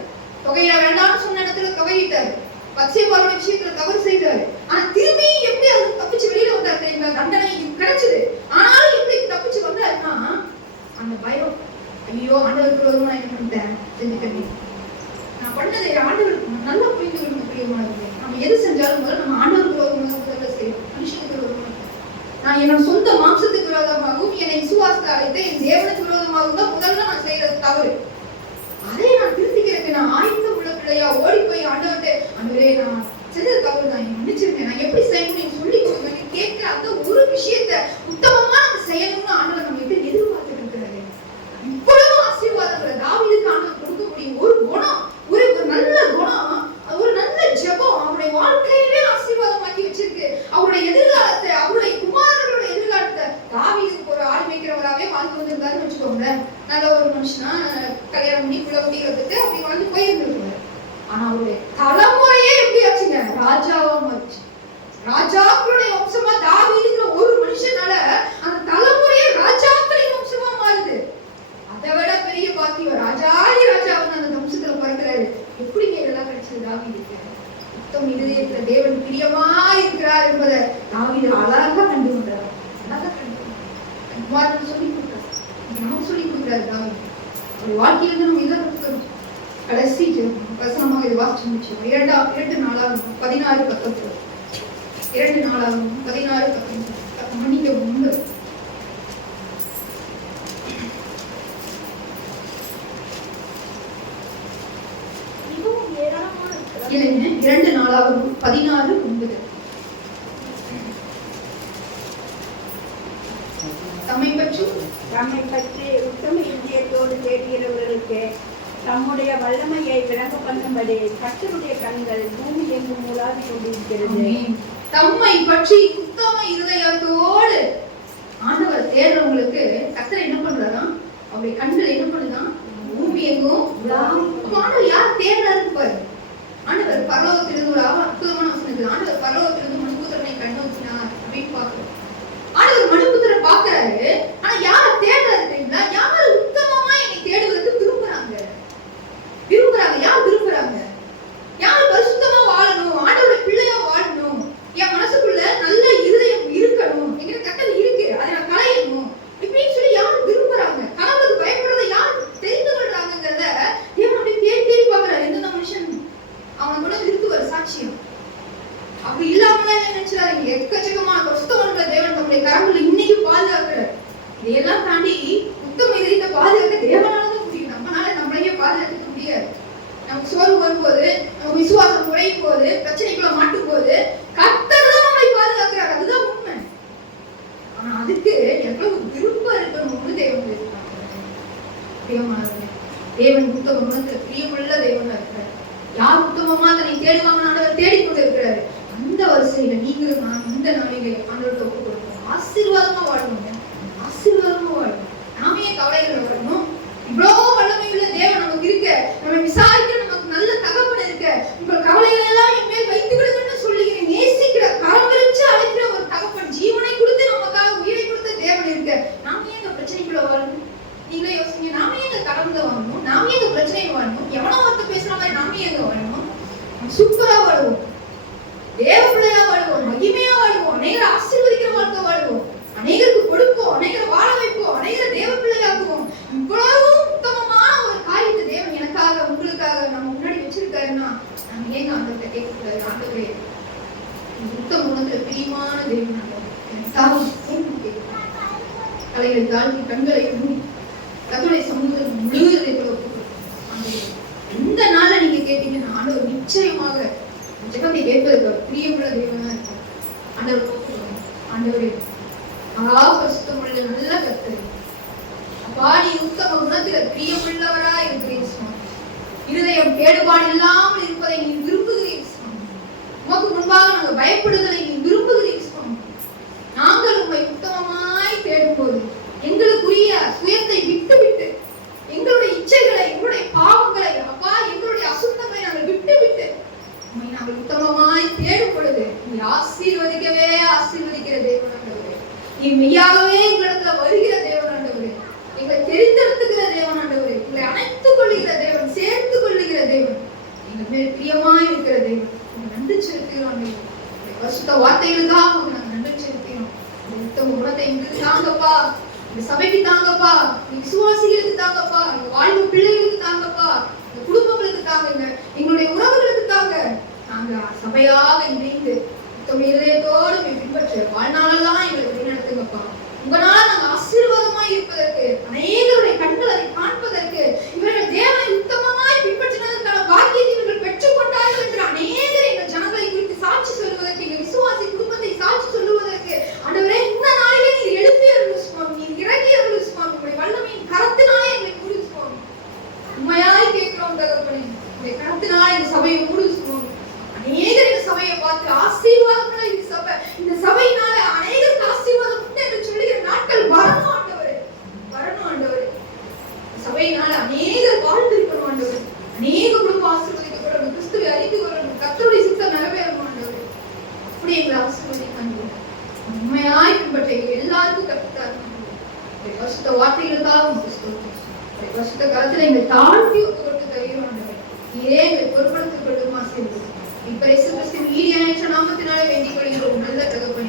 தொகையிட வேண்டாம்னு சொன்ன இடத்துல தொகையிட்டாரு, பச்சைபாலோட விஷயத்துல தவறு செய்தாரு. ஆனா திரும்பி எப்படி அது தப்பிச்சு வெளியில வந்தாரு தெரியுங்களா? தண்டனை கிடைச்சது, ஆனாலும் எப்படி தப்பிச்சு வந்தாருன்னா அந்த பயம். ஐயோ, ஆண்டவருக்கு விரோதமா என்ன பண்ணிட்டேன், செஞ்சுட்டேன், நான் பண்ணதை ஆண்டவருக்கு நல்லா புரிந்து கொள்ள பிரியமானது. நம்ம எது செஞ்சாலும் முதல்ல நம்ம ஆண்டவருக்கு விரோதமாக முதல்ல செய்யணும், மனுஷனுக்கு விரோதமாக. நான் என்னோட சொந்த மாம்சத்துக்கு விரோதமாகவும் என்னை விசுவாசத்தை அழைத்து என் தேவனுக்கு விரோதமாகவும் தான் முதல்ல நான் செய்யறது தவறு. அதை நான் திருத்திக்கிறதுக்கு நான் ஆயுதம் உள்ள பிள்ளையா ஓடி போய் ஆண்டவர்கிட்ட, ஆண்டவரே நான் செஞ்சது தவறு தான், மன்னிச்சிருக்கேன், நான் எப்படி செய்யணும் நீங்க சொல்லி கொடுங்க கேட்கிற அந்த ஒரு விஷயத்த உத்தமமா நம்ம செய்யணும்னு ஆண்டவர் நம்ம கிட்ட எதிர்பார்த்துட்டு இருக்கிறாரு. இவ்வளவு ஆசீர்வாதங்களை தாவீதுக்கு ஆண்டவர் கொடுக்கக்கூடிய ஒரு குணம், ஒரு நல்ல குணம், ஒரு நல்ல ஜெபம் அவருடைய வாழ்க்கையிலே ஆசீர்வாதமாக்கி வச்சிருக்கு. அவருடைய எதிர்காலத்தை, அவருடைய குமாரர்களோட எதிர்காலத்தை தாவீதுக்கு ஒரு ஆள் வைக்கிறவராகவே வாழ்ந்து வந்திருந்தாருன்னு வச்சுக்கோங்க. நல்ல ஒரு மனுஷனா கல்யாணம் பண்ணி பிள்ளை குட்டிகளுக்கு அப்படி வாழ்ந்து போயிருந்திருக்காரு. ஆனா அவருடைய தலைமுறையே எப்படி ஆச்சுங்க? ராஜாவா மாறிச்சு. ராஜாக்களுடைய வம்சமா தாவீதுங்கிற ஒரு மனுஷனால அந்த தலைமுறையே ராஜாக்களின் வம்சமா மாறுது. அதை விட பெரிய பாக்கியம், ராஜாதி ராஜாவும் அந்த வம்சத்துல பிறக்கிறாரு. எப்படிங்க இதெல்லாம் கிடைச்சது தாவீதுக்கு? உத்தம இதயத்துல தேவன் பிரியமா இருக்கிறார் என்பதை தாவீது அழகா கண்டு கொண்டார். அழகா கண்டு கொண்டார். சொல்லி கொடுத்தார், நமக்கு சொல்லி கொடுக்கிறாரு தாவீது. அவர் வாழ்க்கையிலிருந்து நம்ம இதை கற்றுக்கணும். கடைசி வசனமாக இது வாசிச்சு முடிச்சோம். 2 நாளாகும் 16:19. 2 நாளாகும் 16:19 மன்னிக்க உண்டு. மிகவும் ஏராளமான இல்லைங்க, 2 நாளாகும் 16:9. தம்மை பற்றி உத்தம இதயத்தோடு தேடுகிறவர்களுக்கு தம்முடைய வல்லமையை விளங்க பண்ணும்படி கர்த்தருடைய கண்கள் பூமி எங்கும் உலாவிக் கொண்டிருக்கிறது. தம்மை பற்றி உத்தம இருதயத்தோடு ஆண்டவர் தேடுறவங்களுக்கு கர்த்தர் என்ன பண்றாரா? அவருடைய கண்கள் என்ன பண்ணுதான்? பூமி எங்கும் உலாவி. யார் தேடுறாரு பாரு. ஆண்டவர் பரலோகத்திலிருந்து ஒரு அற்புதமான வசனம். ஆண்டவர் பரலோகத்திலிருந்து மனுபுத்திரனை கண்ணோக்கினார் அப்படின்னு பாக்குறோம். ஆண்டவர் மனுபுத்திர பாக்குறாரு. ஆனா யார தேடுறாரு தெரியுங்களா? யாரு உத்தமமா என்னை தேடுவதற்கு விரும்புறாங்க. யார் விரும்புறாங்க? யார் பரிசுத்தமா வாழணும், ஆண்டவருடைய பிள்ளையா வாழணும், என் மனசுக்குள்ள நல்ல இருதயம் இருக்கணும், என்கிட்ட கட்டளை இருக்கு, அதை நான் களையணும் இப்படின்னு சொல்லி யார் விரும்புறாங்க? கடவுளுக்கு பயப்படுறதை யார் தெரிந்து கொள்றாங்கிறத தேவன் அப்படி தேடி தேடி பாக்குறாரு. எந்த மனுஷன் அவனை கூட நிறுத்துவார் சாட்சியம். அப்படி இல்லாம நினைச்சாரு. எக்கச்சக்கமான பரிசுத்தமான தேவன் நம்முடைய கரங்களை இன்னைக்கு பாதுகாக்கிறார். இதையெல்லாம் தாண்டி உத்தம இதயத்தை பாதுகாக்க தேவனாலதான் முடியும். நம்மளால நம்மளையே பாதுகாக்க முடியாது. நமக்கு சோர்வு வரும்போது, நம்ம விசுவாசம் குறையும் போது, பிரச்சனைக்குள்ள மாட்டும் போது கர்த்தர் தான் நம்மளை பாதுகாக்கிறார். அதுதான் உண்மை. ஆனா அதுக்கு எவ்வளவு விருப்பம் இருக்கணும்னு தேவன் பிரியமானவங்க. தேவன் உத்தம குணத்துல பிரியமுள்ள தேவனா இருக்கிறார். யார் உத்தமமா தன்னை தேடுவாங்கன்னு ஆண்டவர் தேடிக்கொண்டு இருக்கிறாரு. அந்த வரிசையில நீங்களும் நான் இந்த நாளிலே ஆண்டவர்கிட்ட ஒப்பு கொடுக்கணும். ஆசீர்வாதமா வாழணும், ஆசீர்வாதமா வாழணும். நாமே கவலைகள் வரணும். இவ்வளவு வல்லமையுள்ள தேவன் நமக்கு இருக்க, நம்ம விசாரிக்க நமக்கு நல்ல தகவல் இருக்க, உங்கள் கவலைகள் எல்லாம் என் மேல் வைத்து விடுங்கன்னு சொல்லுகிற நேசிக்கிற கரம் விரிச்சு அழைக்கிற ஒரு தகப்பன், ஜீவனை கொடுத்து நமக்காக உயிரை கொடுத்த தேவன் இருக்க, நாம ஏங்க பிரச்சனைக்குள்ள வரணும்? நீங்களே யோசிங்க. நாம ஏங்க கடந்து வரணும்? நாம ஏங்க பிரச்சனையை வரணும்? எவனோ ஒருத்தர் பேசுற மாதிரி நாம ஏங்க வரணும்? சூப்பரா வாழுவோம், தேவ பிள்ளையா வாழுவோம், மகிமையா வாழுவோம், அநேகரை ஆசீர்வதிக்கிற வாழ்க்கை வாழுவோம், அநேகருக்கு கொடுப்போம், அநேகரை வாழ வைப்போம், அநேகரை தேவ பிள்ளையாக்குவோம். இவ்வளவு உத்தமமான ஒரு காரியத்தை தேவன் எனக்காக உங்களுக்காக நம்ம முன்னாடி வச்சிருக்காருன்னா நம்ம ஏங்க ஆண்டவர்கிட்ட கேட்கக்கூடாது? ஆண்டவரே, உத்தம குணத்துல பிரியமான தேவன் தலைகளை தாழ்த்தி கண்களை மூடி கர்த்தருடைய சமூகத்தில் முழு ஜெபத்தை கேட்பதற்கு பிரியமுள்ள தேவனா இருக்கார். ஆண்டவர் நோக்குவாங்க. ஆண்டவரே பரிசுத்தமுள்ள நல்ல கர்த்தர், அப்பா நீ உத்தம குணத்தில் பிரியமுள்ளவரா இருக்கிறீர் சுவாமி. இருதயம் கேடுபாடு இல்லாமல் இருப்பதை நீ விரும்புகிறீர் சுவாமி. உமக்கு முன்பாக நாங்கள் பயப்படுதலை நீ விரும்புகிறீர் சுவாமி. நாங்கள் உம்மை உத்தமமாய் தேடும்போது எங்களுக்குரிய சுயத்தை விட்டுவிட்டு, எங்களுடைய இச்சைகளை, எங்களுடைய பாவங்களை, அப்பா எங்களுடைய அசுத்தங்களை நாங்கள் விட்டுவிட்டு உம்மை நாங்கள் உத்தமமாய் தேடும் பொழுது நீ ஆசீர்வதிக்கவே ஆசீர்வதிக்கிற தேவன் ஆண்டவரே. நீ மெய்யாகவே எங்களிடத்துல வருகிற தேவன் ஆண்டவரே. எங்களை தெரிந்தெடுத்துக்கிற தேவன் ஆண்டவரே. எங்களை அணைத்துக் கொள்ளுகிற தேவன், சேர்த்துக் கொள்ளுகிற தேவன், எங்கள் மேல் பிரியமாய் இருக்கிற தேவன். நன்றி செலுத்துகிறோம் ஆண்டவரே. பரிசுத்த வார்த்தைகளுக்காக நாங்கள் நன்றி செலுத்துகிறோம். உத்தம குணத்தை எங்களுக்கு தாங்கப்பா, இந்த சபைக்கு தாங்கப்பா, விசுவாசிகளுக்கு தாங்கப்பா, எங்க வாழ்வு பிள்ளைகளுக்கு தாங்கப்பா, இந்த குடும்பங்களுக்கு தாங்க, எங்களுடைய உறவுகளுக்கு தாங்க. நாங்க சபையாக இணைந்து உத்தம இருதயத்தோடு பின்பற்ற வாழ்நாளெல்லாம் எங்களுக்கு வழிநடத்துங்கப்பா. உங்களால் நாங்கள் ஆசீர்வாதமாய் இருப்பதற்கு, அநேகருடைய கண்கள் அதை காண்பதற்கு, இவர்கள் தேவனை உத்தமமாய் பின்பற்றினதற்கான பாக்கியத்தை இவர்கள் பெற்றுக் கொண்டார்கள் என்று அநேகர் எங்கள் ஜனங்களை குறித்து சாட்சி சொல்வதற்கு, எங்கள் விசுவாசி குடும்பத்தை சாட்சி சொல்லுவதற்கு ஆண்டவரே இந்த நாளிலே நீர் எழுப்பி அருள் சுவாமி, நீர் இறங்கி அருள் சுவாமி. உங்களுடைய வல்லமையின் கரத்தினாலே எங்களை மூடு சுவாமி. உண்மையாய் கேட்கிறோம் தகப்பனே, உங்களுடைய கரத்தினாலே இந்த சபையை மூடு சுவாமி. அநேகர் இந்த சபையை பார்த்து ஆசீர்வாதம் இந்த சபையினால அநேகருக்கு ஆசீர்வாதம் உண்டு என்று சொல்லுகிற நாட்கள் வரணும் ஆண்டவரே, வரணும் ஆண்டவரே. சபையினால அநேகர் வாழ்ந்திருக்கணும் ஆண்டவரே. அநேக குடும்பம் ஆசீர்வதிக்கப்படணும், கிறிஸ்துவை அறிந்து வரணும், கர்த்தருடைய சித்தம் நிறைவேறணும் ஆண்டவரே. அப்படி எங்களை ஆசீர்வதிக்கணும். உண்மையாய் பின்பற்ற எல்லாருக்கும் கற்றுத்தாரு. பரிசுத்த வார்த்தைகளுக்காக பரிசுத்த கரத்துல எங்களை தாழ்த்தி ஒப்பு கொடுத்து தருகிறோம் ஆண்டவரே. நீரே எங்களை பொறுப்படுத்திக் கொள்ளுமா செய்வது இப்பரிசு கிறிஸ்துவின் ஈடியற்ற நாமத்தினாலே வேண்டிக் கொள்கிறோம் நல்ல தகப்பனே.